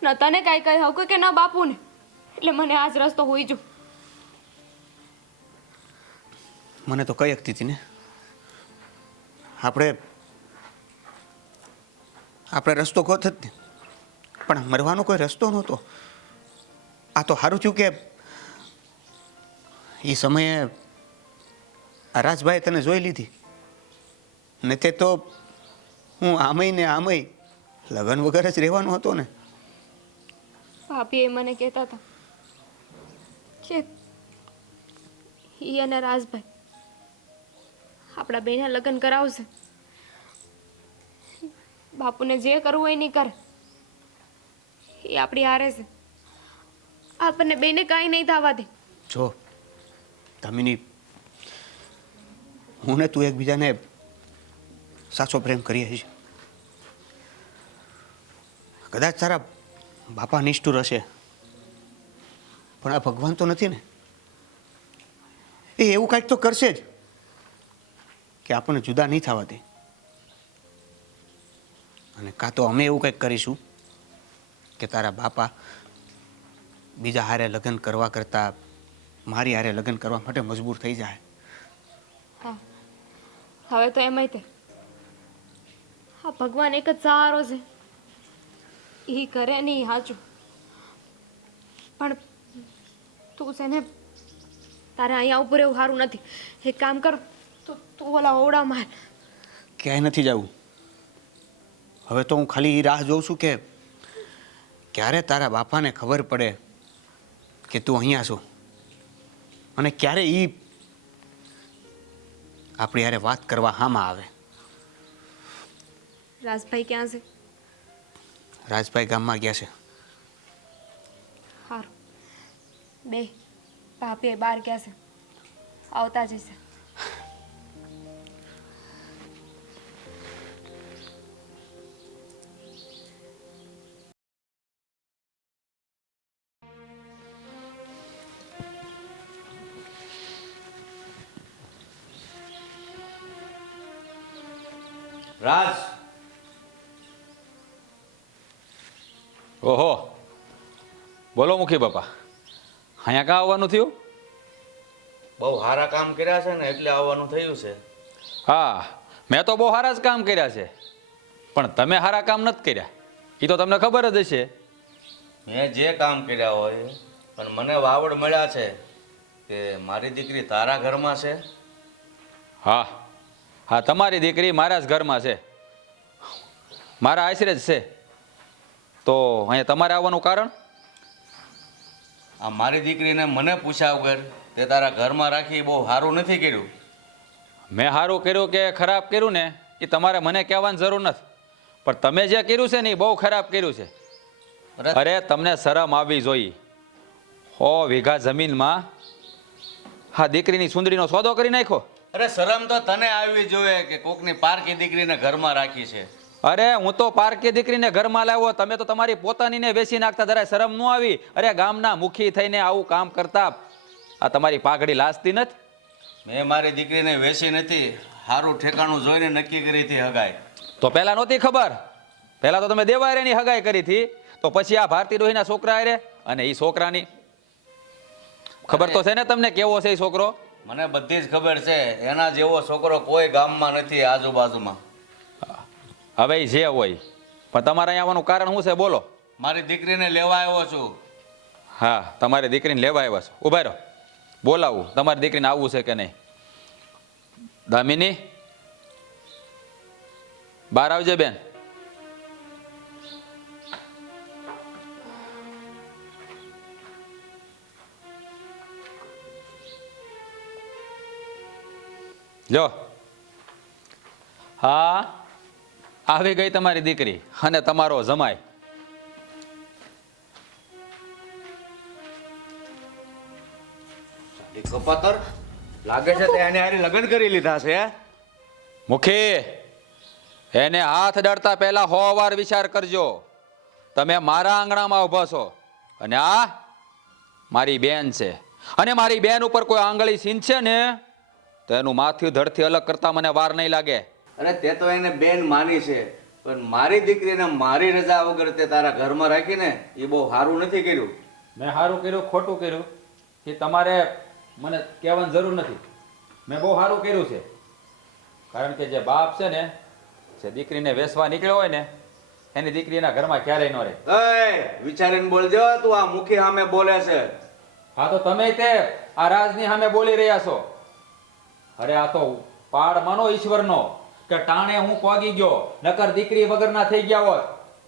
ન તને કાંઈ કહી શકું કે ન બાપુને. એટલે મને આ જ રસ્તો હોઈ જો. મને તો કઈ શકતી હતી ને. આપણે રસ્તો ગોત જ ને, પણ મરવાનો કોઈ રસ્તો નહોતો. આ તો સારું થયું કે એ સમયે રાજભાઈએ તને જોઈ લીધી. ને તે તો હું આમય ને આમય લગ્ન વગર જ રહેવાનો હતો ને. ભાભી એ મને કહેતા હતા કે ઈ અને રાજભાઈ આપણા બેના લગ્ન કરાવશે. બાપુને જે કરવું હોય નહીં કરે, એ આપણી હારે છે. આપણને બેને કાંઈ નહીં થવા દે. જો દામિની, હું ને તું એકબીજાને સાચો પ્રેમ કરીએ છીએ. કદાચ તારા બાપા નિષ્ઠુર હશે, પણ આ ભગવાન તો નથી ને. એ એવું કાંઈક તો કરશે જ કે આપણને જુદા નહીં થવા દે. અને કાં તો અમે એવું કંઈક કરીશું કે તારા બાપા બીજા હારે લગ્ન કરવા કરતાં મારી હારે લગ્ન કરવા માટે મજબૂર થઈ જાય. હા, હવે તો એમાંય તે હા ભગવાન એક જ સહારો છે. એ કરે ને એ સાચું. પણ તું છે ને, તારે અહીંયા ઉપર એવું સારું નથી. એક કામ કર, તું ઓલા ઓવડામાં ક્યાંય નથી જવું. હવે તો હું ખાલી એ રાહ જોઉં છું કે ક્યારે તારા બાપાને ખબર પડે કે તું અહીંયા છો, અને ક્યારે એ આપણી હારે વાત કરવા હામાં આવે. રાજભાઈ ક્યાં છે? રાજભાઈ ગામમાં ગયા છે. સારું, બે ભાભી બહાર ગયા છે, આવતા જશે. રાજ, ઓહો, બોલો મુખી બાપા, અહીંયા કાં આવવાનું થયું? બહુ સારા કામ કર્યા છે ને એટલે આવવાનું થયું છે. હા, મેં તો બહુ સારા જ કામ કર્યા છે, પણ તમે સારા કામ નથી કર્યા, એ તો તમને ખબર જ હશે. મેં જે કામ કર્યા હોય, પણ મને વાવડ મળ્યા છે કે મારી દીકરી તારા ઘરમાં છે. હા હા, તમારી દીકરી મારા જ ઘરમાં છે, મારા આશરે જ છે. તો અહીંયા તમારે આવવાનું કારણ? આ મારી દીકરીને મને પૂછ્યા વગર તે તારા ઘરમાં રાખી બહુ સારું નથી કર્યું. મેં સારું કર્યું કે ખરાબ કર્યું ને એ તમારે મને કહેવાની જરૂર નથી, પણ તમે જે કર્યું છે ને એ બહુ ખરાબ કર્યું છે. અરે તમને શરમ આવવી જોઈએ. 100 વીઘા જમીનમાં હા દીકરીની સુંદરીનો સોદો કરી નાખ્યો. અરે શરમ તો તને આવવી જોઈએ કે કોકની પારકી દીકરીને ઘરમાં રાખી છે. અરે હું તો પારકી દીકરીને ઘરમાં લાવ્યો, તમે તો તમારી પોતાનીને વેચી નાખતા, જરાય શરમ ન આવી? અરે ગામના મુખી થઈને આવું કામ કરતા આ તમારી પાઘડી લાજતી નથી? મેં મારી દીકરીને વેચી નથી, સારું ઠેકાણું જોઈને નક્કી કરી હતી હગાઈ. તો પહેલા નહોતી ખબર? પહેલા તો તમે દેવાયરેની હગાઈ કરી હતી, તો પછી આ ભારતી ડોહીના છોકરા હારે, અને એ છોકરાની ખબર તો છે ને તમને કેવો છે એ છોકરો? મને બધી જ ખબર છે, એના જેવો છોકરો કોઈ ગામમાં નથી આજુબાજુમાં. હવે એ જે હોય, પણ તમારે અહીંયા આવવાનું કારણ શું છે બોલો? મારી દીકરીને લેવા આવ્યો છું. હા, તમારી દીકરીને લેવા આવ્યા છો. ઉભા રહો, બોલાવું તમારી દીકરીને આવવું છે કે નહીં. દામિની, બહાર આવજે બેન. જો, હા આવી ગઈ તમારી દીકરી અને તમારો જમાઈ. કપાતર લાગે છે તે એને હારે લગ્ન કરી લીધા છે. મુખી, એને હાથ અડાડતા પહેલા 100 વાર વિચાર કરજો. તમે મારા આંગણામાં ઊભા છો અને આ મારી બેન છે, અને મારી બેન ઉપર કોઈ આંગળી સીંચે ને તો એનું માથું ધડથી અલગ કરતા મને વાર નહીં લાગે. અરે તે તો એને બેન માની છે, પણ મારી દીકરીને મારી રજા વગર તે તારા ઘરમાં રાખીને એ બહુ સારું નથી કર્યું. મેં સારું કર્યું ખોટું કર્યું એ તમારે મને કહેવાની જરૂર નથી. મેં બહુ સારું કર્યું છે, કારણ કે જે બાપ છે ને, જે દીકરીને વેસવા નીકળ્યો હોય ને, એની દીકરી એના ઘરમાં ક્યારેય ન રહે. વિચારીને બોલજો, તું આ મુખી સામે બોલે છે. હા તો તમે તે આ રાજની સામે બોલી રહ્યા છો. અરે આ તો પાડ માનો ઈશ્વરનો કે ટાણે હું પોગી ગયો, નકર દીકરી વગરના થઈ ગયા હોત.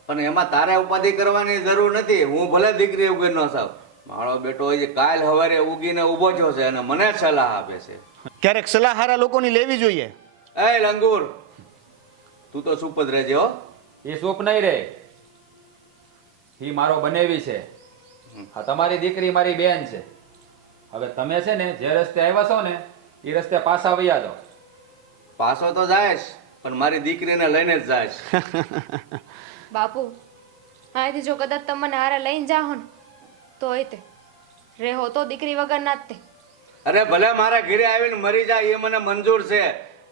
પણ એમાં તારે ઉપાધિ કરવાની જરૂર નથી. હું ભલે દીકરી વગરનો સાવ, મારો બેટો હજી કાલ સવારે ઉગીને ઊભો થયો છે અને મને સલાહ આપે છે. ક્યારેક સલાહ હારા લોકોની લેવી જોઈએ. એ લંગુર, તું તો ચૂપ જ રહેજે હો. એ સૂપ નહીં રે, એ મારો બનેવી છે. હા, તમારી દીકરી મારી બેન છે. હવે તમે છે ને જે રસ્તે આવ્યા છો ને એ રસ્તે પાછા વયા જાઓ. પાછો તો જાયશ, પણ મારી દીકરીને લઈને જ જાયશ. બાપુ અહીંથી જો કદાચ તમે મને હારે લઈને જાઓ ને તો તે રેહો તો દીકરી વગર ના જ તે. અરે ભલે મારા ઘરે આવીને મરી જાય એ મને મંજૂર છે,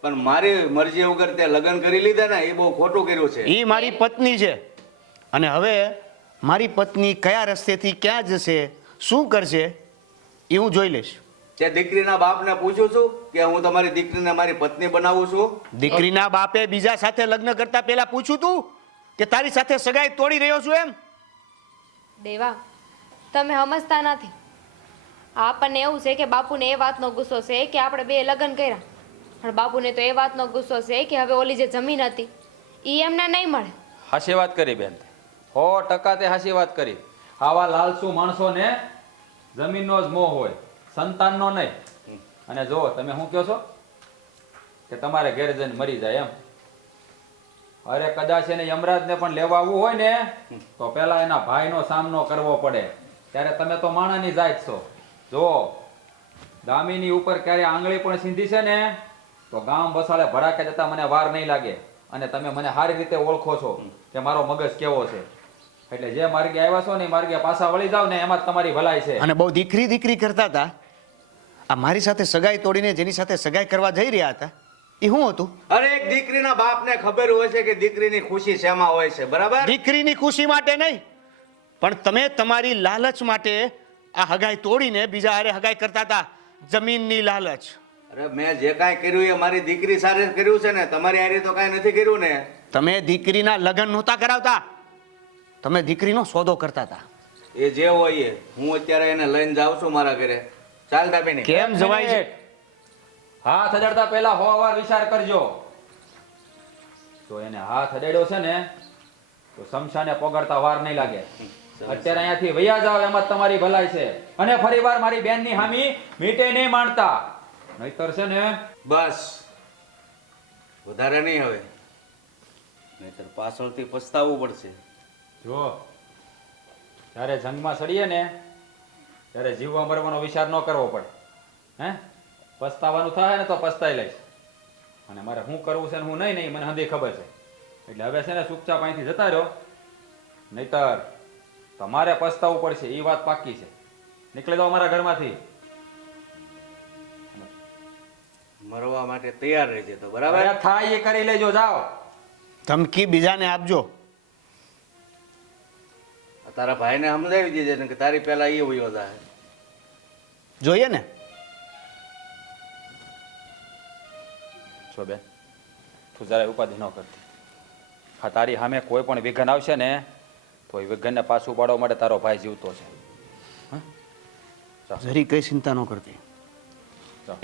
પણ મારી મરજી વગર તે લગ્ન કરી લીધા ને એ બહુ ખોટું કર્યું છે. એ મારી પત્ની છે અને હવે મારી પત્ની કયા રસ્તેથી ક્યાં જશે, શું કરશે એ હું જોઈ લઈશ. તે દીકરીના બાપને પૂછું છું કે હું તમારી દીકરીને મારી પત્ની બનાવું છું? દીકરીના બાપે બીજા સાથે લગ્ન કરતા પહેલા પૂછ્યું તું કે તારી સાથે સગાઈ તોડી રહ્યો છું એમ? દેવા, તમે સમજતા નથી. આપણને એવું છે કે બાપુને એ વાતનો ગુસ્સો છે કે આપણે બે લગ્ન કર્યા, પણ બાપુને તો એ વાતનો ગુસ્સો છે કે હવે ઓલી જે જમીન હતી એ એમને નહીં મળે. હાચી વાત કરી બેન, 100% તે હાચી વાત કરી. આવા લાલસુ માણસોને જમીનનો જ મોહ હોય, સંતાનનો નહીં. અને જો તમે શું કહો છો કે તમારે ઘેર જઈને મરી જાય એમ? અરે કદાચ એને યમરાજને પણ લેવા આવવું હોય ને તો પેલા એના ભાઈનો સામનો કરવો પડે. ત્યારે તમે તો માણાની જાત છો. જો દામીની ઉપર ક્યારે આંગળી પણ સીધી છે ને તો ગામ બસાડે ભડાકે જતા મને વાર નહીં લાગે. અને તમે મને સારી રીતે ઓળખો છો કે મારો મગજ કેવો છે. એટલે જે માર્ગે આવ્યા છો ને એ માર્ગે પાછા વળી જાવ ને એમાં જ તમારી ભલાઈ છે. અને બહુ દીકરી દીકરી કરતા હતા. આ મારી સાથે સગાઈ તોડીને જેની સાથે સગાઈ કરવા જઈ રહ્યા હતા એ શું હતું? અરે એક દીકરીના બાપને ખબર હોય છે કે દીકરીની ખુશી શેમાં હોય છે, બરાબર? દીકરીની ખુશી માટે નહીં, પણ તમે તમારી લાલચ માટે આ હગાઈ તોડીને બીજા હારે હગાઈ કરતા હતા. જમીનની લાલચ. અરે મેં જે કાંઈ કર્યું એ મારી દીકરી સાથે કર્યું છે ને, તમારી હારે તો કાંઈ નથી કર્યું ને. તમે દીકરીના લગ્ન નહોતા કરાવતા, તમે દીકરીનો સોદો કરતા હતા. એ જે હોય એ, હું અત્યારે એને લઈને જાઉં છું મારા ઘરે. ચાલ દાબીની. કેમ જવાય છે? હાથ અડાડતા પહેલા 100 વાર વિચાર કરજો. જો એને હાથ અડાડ્યો છે ને તો શમશાને પોગાડતા વાર નહીં લાગે. અત્યારે અહીંયાથી વયા જાવ એમાં તમારી ભલાઈ છે. અને ફરીવાર મારી બેનની હામી મીટે નહીં માનતા, નહીતર છે ને બસ વધારે નહીં હવે, નહીતર પાછળથી પસ્તાવવું પડશે. જો જ્યારે જંગમાં સડીએ ને ત્યારે જીવવા મરવાનો વિચાર ન કરવો પડે. હે, પસ્તાવાનું થાય ને તો પસ્તાઈ લઈશ. અને મારે શું કરવું છે ને હું નહીં મને હંધી ખબર છે. એટલે હવે છે ને ચૂપચાપ અહીંથી જતા રહ્યો, નહીતર તમારે પસ્તાવવું પડશે. એ વાત પાકી છે. નીકળી જાઓ મારા ઘરમાંથી. મરવા માટે તૈયાર રહેજે તો બરાબર. અરે થાય એ કરી લેજો, જાઓ. ધમકી બીજાને આપજો. તારા ભાઈને સમજાવી દેજે ને કે તારી પહેલા એ વયો જાય. જોઈએ ને? છો બેન, તું જરાય ઉપાધિ ન કરતી. હા, તારી સામે કોઈ પણ વિઘન આવશે ને તો એ વિઘનને પાછું પાડવા માટે તારો ભાઈ જીવતો છે. જરી કઈ ચિંતા ન કરતી. ચાલ.